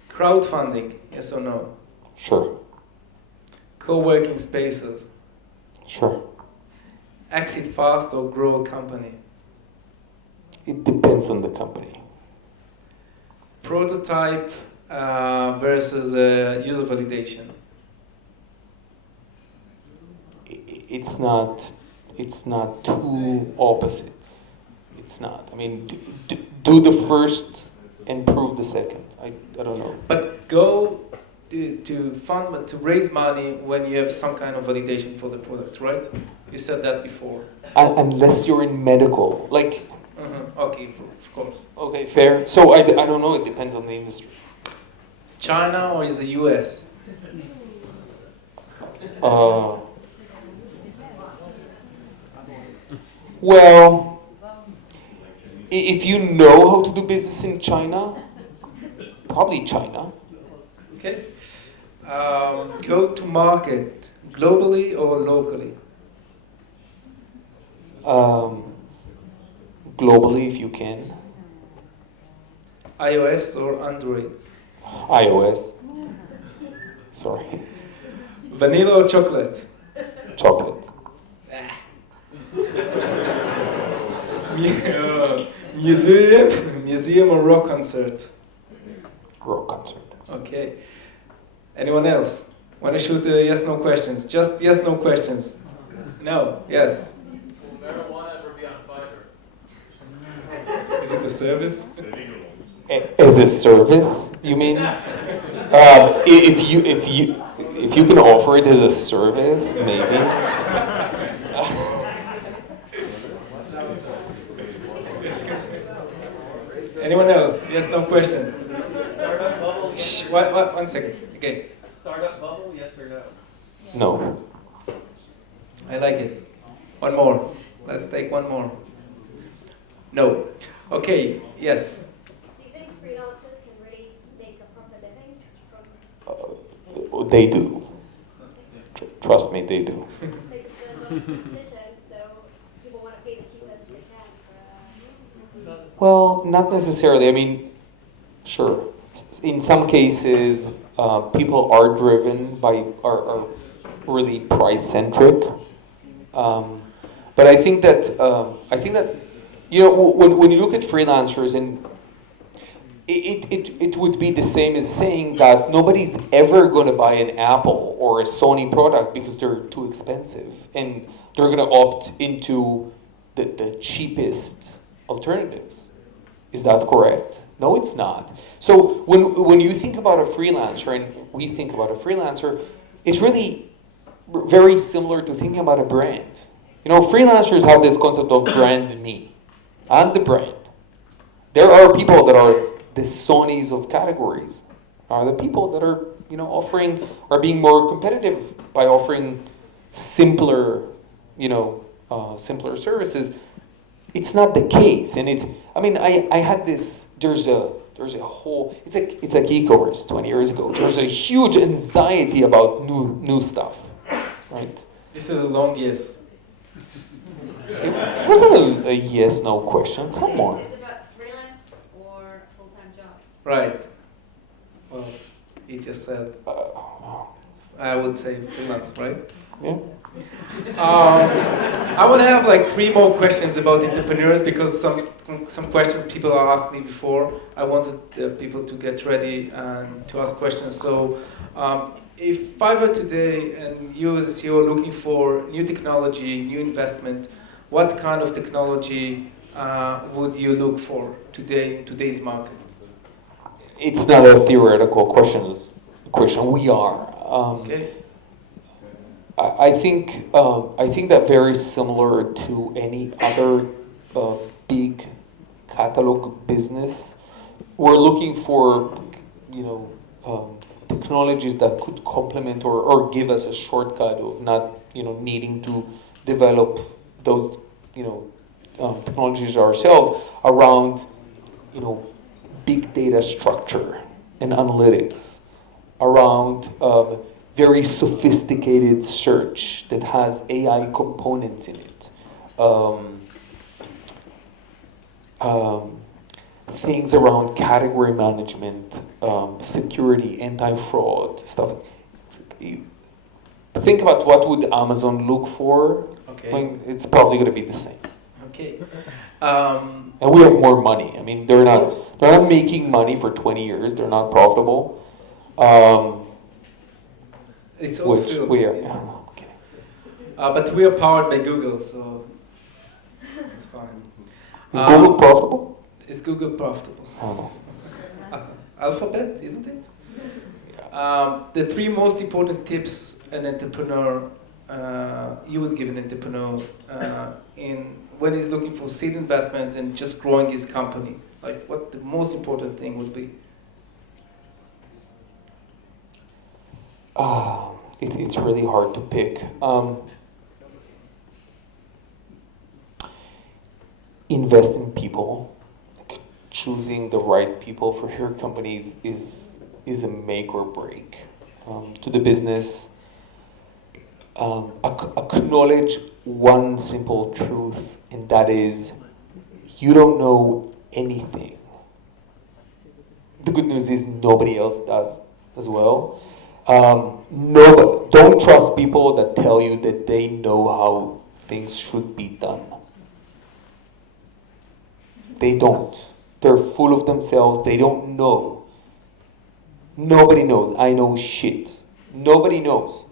Crowdfunding? Yes or no? Sure. Co-working spaces? Sure. Exit fast or grow a company? It depends on the company. Prototype versus user validation? it's not two opposites. It's not. I mean, do the first and prove the second. I don't know. But go to raise money when you have some kind of validation for the product, right? You said that before. Unless you're in medical, like. Okay, of course. Okay, fair. So I don't know. It depends on the industry. China or the U.S.? Well, if you know how to do business in China, probably China. Okay. Go to market globally or locally? Globally, if you can. iOS or Android? iOS. Sorry. Vanilla or chocolate? Chocolate. Museum or rock concert? Rock concert. Okay. Anyone else? Want to shoot yes/no questions? Just yes/no questions. No. Yes. Will marijuana ever be on Fiverr? Is it a service? As a service, you mean? If you can offer it as a service, maybe. Anyone else? Yes/no question. Startup bubble? Shh. One second. Okay. Startup bubble? Yes or no? No. I like it. One more. Let's take one more. No. Okay. Yes. Do you think freelancers can really make a proper living from They do. Trust me, they do. like there's a lot of competition, so people want to pay the cheapest they can for Well, not necessarily. I mean, sure. In some cases, people are driven by are really price centric. But I think that you know when you look at freelancers, and it would be the same as saying that nobody's ever going to buy an Apple or a Sony product because they're too expensive, and they're going to opt into the cheapest alternatives. Is that correct? No, it's not. So when you think about a freelancer, and we think about a freelancer, it's really very similar to thinking about a brand. You know, freelancers have this concept of brand me. I'm the brand. There are people that are the Sonys of categories. Are the people that are, you know, are being more competitive by offering simpler, simpler services. It's not the case, and I had this. There's a whole. It's like e-commerce 20 years ago. There's a huge anxiety about new stuff, right? This is a long yes. It wasn't a yes/no question. Come on. It's about freelance or full-time job. Right. Well, he just said. I would say freelance, right? Yeah. I want to have like 3 more questions about entrepreneurs because some questions people are asked me before. I wanted people to get ready and to ask questions. So, if Fiverr today and you as a CEO are looking for new technology, new investment, what kind of technology would you look for today in today's market? It's not a theoretical question. We are. Okay. I think that very similar to any other big catalog business, we're looking for technologies that could complement or give us a shortcut of not needing to develop those technologies ourselves around big data structure and analytics, around very sophisticated search that has AI components in it. Things around category management, security, anti-fraud, stuff. Think about what would Amazon look for. Okay. I mean, it's probably going to be the same. Okay. And we have more money. I mean, they're not making money for 20 years. They're not profitable. It's all Which field, we are. you know. Okay. But we are powered by Google, so it's fine. Is Google profitable? Is Google profitable? Oh. Alphabet, isn't it? The three most important tips an entrepreneur, you would give an entrepreneur in when he's looking for seed investment and just growing his company. Like what the most important thing would be? It's really hard to pick. Invest in people. Like choosing the right people for your companies is a make or break to the business. Acknowledge one simple truth, and that is you don't know anything. The good news is nobody else does as well. Don't trust people that tell you that they know how things should be done. They don't. They're full of themselves. They don't know. Nobody knows. I know shit. Nobody knows.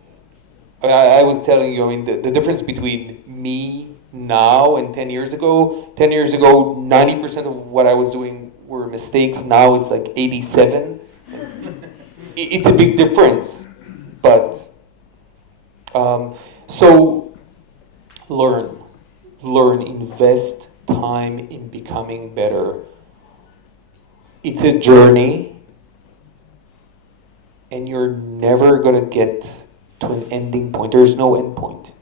I was telling you, I mean, the difference between me now and 10 years ago, 90% of what I was doing were mistakes. Now it's like 87. It's a big difference. But, so learn, invest time in becoming better. It's a journey, and you're never gonna get to an ending point. There's no end point.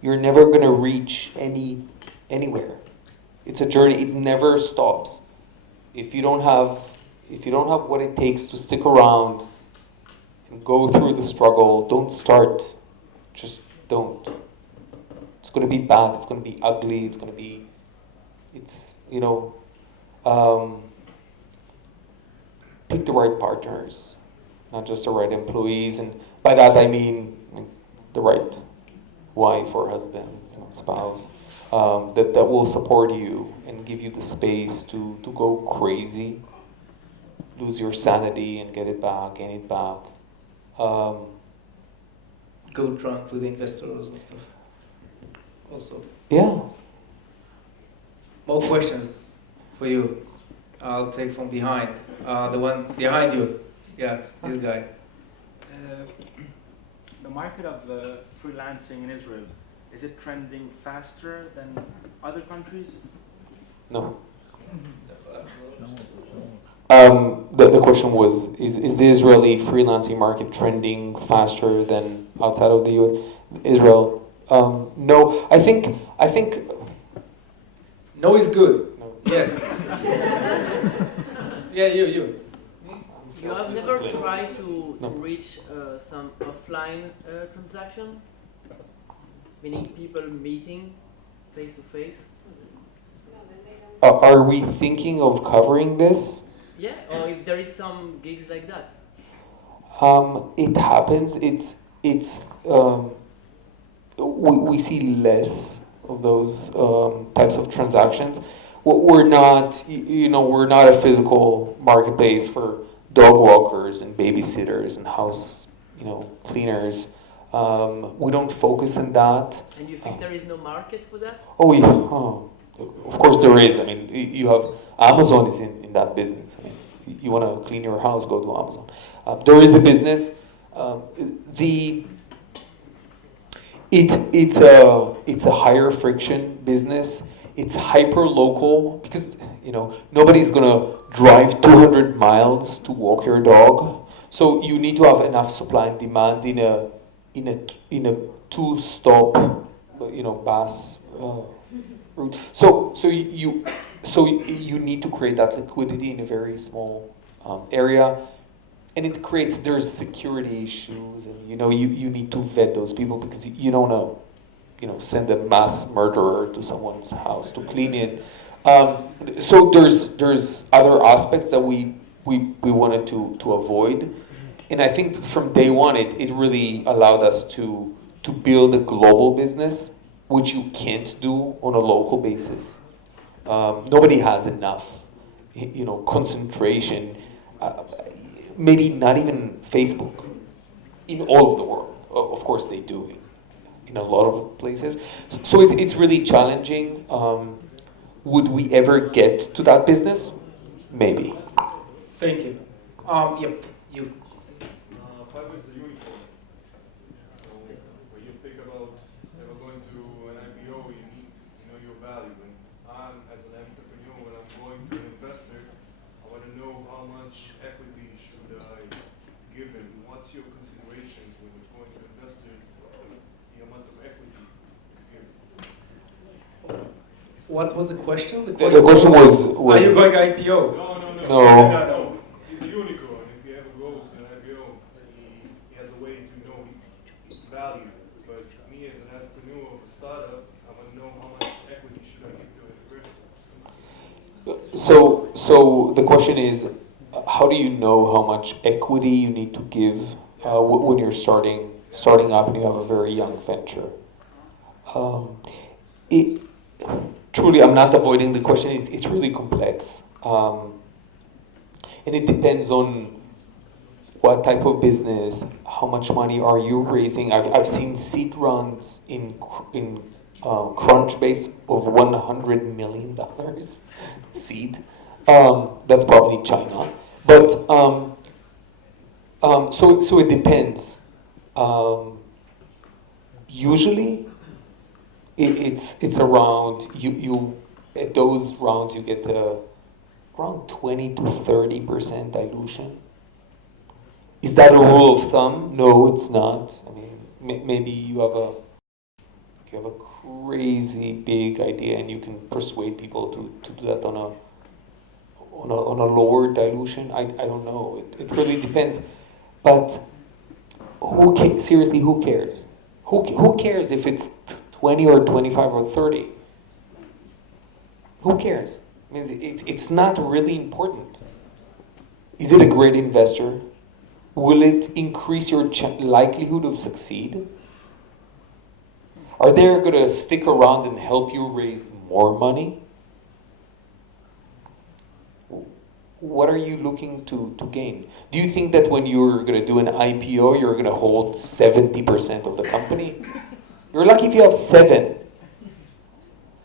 You're never gonna reach anywhere. It's a journey. It never stops. If you don't have what it takes to stick around and go through the struggle, don't start. Just don't. It's gonna be bad. It's gonna be ugly. Pick the right partners, not just the right employees, and by that I mean the right wife or husband, spouse, that will support you and give you the space to go crazy, lose your sanity and gain it back. Go drunk with investors and stuff. Also. Yeah. More questions for you. I'll take from behind. The one behind you. Yeah, this guy. The market of freelancing in Israel, is it trending faster than other countries? No. The question was, is the Israeli freelancing market trending faster than outside of the US, Israel? No, I think. No is good. No. Yes. Yeah, you. You have never tried to No. reach some offline transaction, meaning people meeting face to face? Are we thinking of covering this? Yeah, or if there is some gigs like that. It happens. We see less of those types of transactions. We're not a physical marketplace for dog walkers and babysitters and house, cleaners. We don't focus on that. And you think there is no market for that? Oh yeah. Of course there is. I mean, you have Amazon is in that business. I mean, you want to clean your house, go to Amazon. There is a business. It's a higher friction business. It's hyper local because nobody's gonna drive 200 miles to walk your dog. So you need to have enough supply and demand in a two-stop, bus route. So you need to create that liquidity in a very small area, and there's security issues, and you need to vet those people because you don't know, send a mass murderer to someone's house to clean it. So there's other aspects that we wanted to avoid, and I think from day one it really allowed us to build a global business, which you can't do on a local basis. Nobody has enough, concentration. Maybe not even Facebook in all of the world. Of course they do in a lot of places. So it's really challenging. Would we ever get to that business? Maybe. Thank you. Yep, you. Fiverr is a unicorn. So when you think about ever going to an IPO, you need to know your value. And I'm, as an entrepreneur, when I'm going to an investor, I want to know how much equity should I give him. What's your considerations when you're going to investor, the amount of equity you give? What was the question? The question was are you going IPO? No. He's a unicorn. If he ever goes to an IPO, he has a way to know his value. But me as an entrepreneur of a startup, I want to know how much equity should I give to an investor. So the question is, how do you know how much equity you need to give when you're starting up and you have a very young venture? Truly, I'm not avoiding the question. It's really complex. And it depends on what type of business, how much money are you raising. I've seen seed runs in Crunchbase of $100 million seed. That's probably China. But so it depends. Usually, it's around you at those rounds you get around 20 to 30% dilution. Is that a rule of thumb? No, it's not. I mean, maybe you have a crazy big idea and you can persuade people to do that on a lower dilution. I don't know. It really depends. But seriously, who cares? Who cares if it's 20 or 25 or 30? Who cares? I mean, it's not really important. Is it a great investor? Will it increase your likelihood of succeed? Are they going to stick around and help you raise more money? What are you looking to gain? Do you think that when you're going to do an IPO, you're going to hold 70% of the company? You're lucky if you have 7.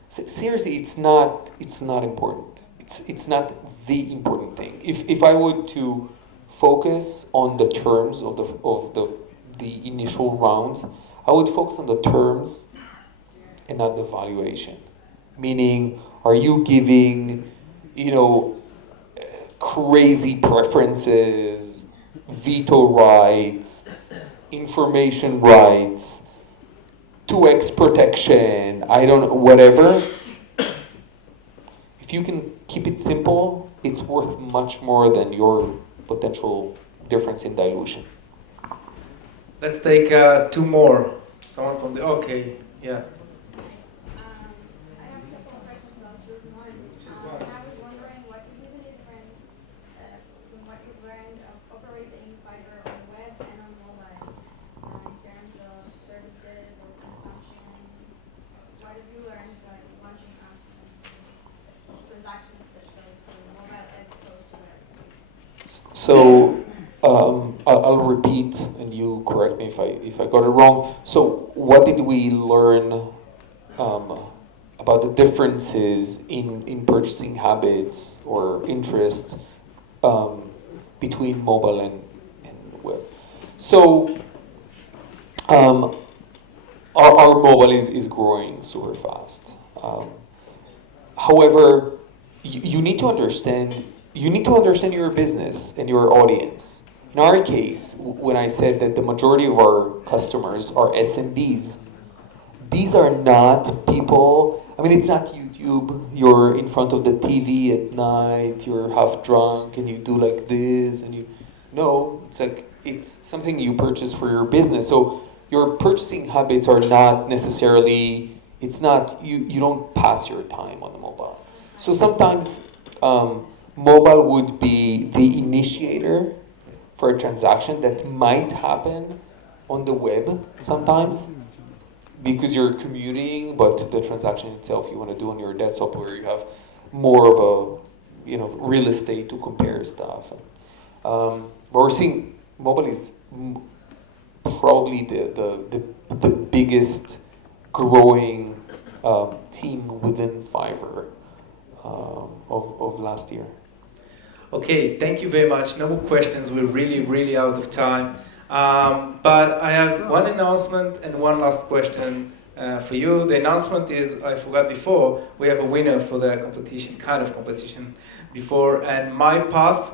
Seriously, it's not important. It's not the important thing. If I were to focus on the terms of the initial rounds, I would focus on the terms and not the valuation. Meaning, are you giving, crazy preferences, veto rights, information rights, 2x protection, I don't know, whatever. If you can keep it simple, it's worth much more than your potential difference in dilution. Let's take 2 more. Someone from the, okay, yeah. I have a couple of questions, so I'll choose one. I was wondering what would be the difference from what you've learned of operating Fiverr on the web and on mobile in terms of services or consumption. What have you learned by launching apps and transactions that go through mobile as opposed to web? So I'll repeat, and you correct me if I got it wrong. So what did we learn about the differences in purchasing habits or interests between mobile and web? So our mobile is growing super fast. However, you need to understand your business and your audience. In our case, when I said that the majority of our customers are SMBs, these are not people, it's not YouTube, you're in front of the TV at night, you're half drunk and you do like this and no, it's something you purchase for your business. So your purchasing habits are not necessarily, you don't pass your time on the mobile. So sometimes mobile would be the initiator for a transaction that might happen on the web sometimes because you're commuting, but the transaction itself you want to do on your desktop where you have more of a real estate to compare stuff. But we're seeing mobile is probably the biggest growing team within Fiverr of last year. Okay, thank you very much. No more questions. We're really out of time. But I have one announcement and one last question for you. The announcement is, I forgot before, we have a winner for the competition, kind of competition before, and My Path.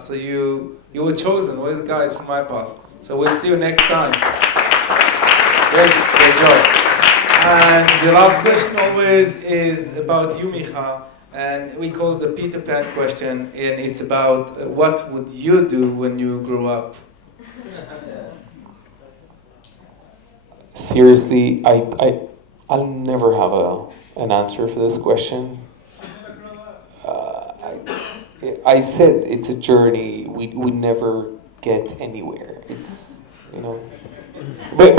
So you were chosen. Where's the guys from My Path? So we'll see you next time. Great job. And the last question always is about you, Micha. And we call it the Peter Pan question, and it's about what would you do when you grow up? Seriously, I'll never have an answer for this question. I said it's a journey. We never get anywhere. It's but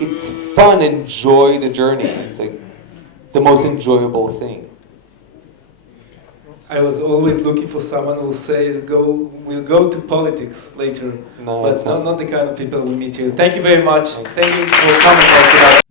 it's fun. Enjoy the journey. It's the most enjoyable thing. I was always looking for someone who says we'll go to politics later, No, but it's not. not the kind of people we meet here. Thank you very much. Thank you for coming here tonight.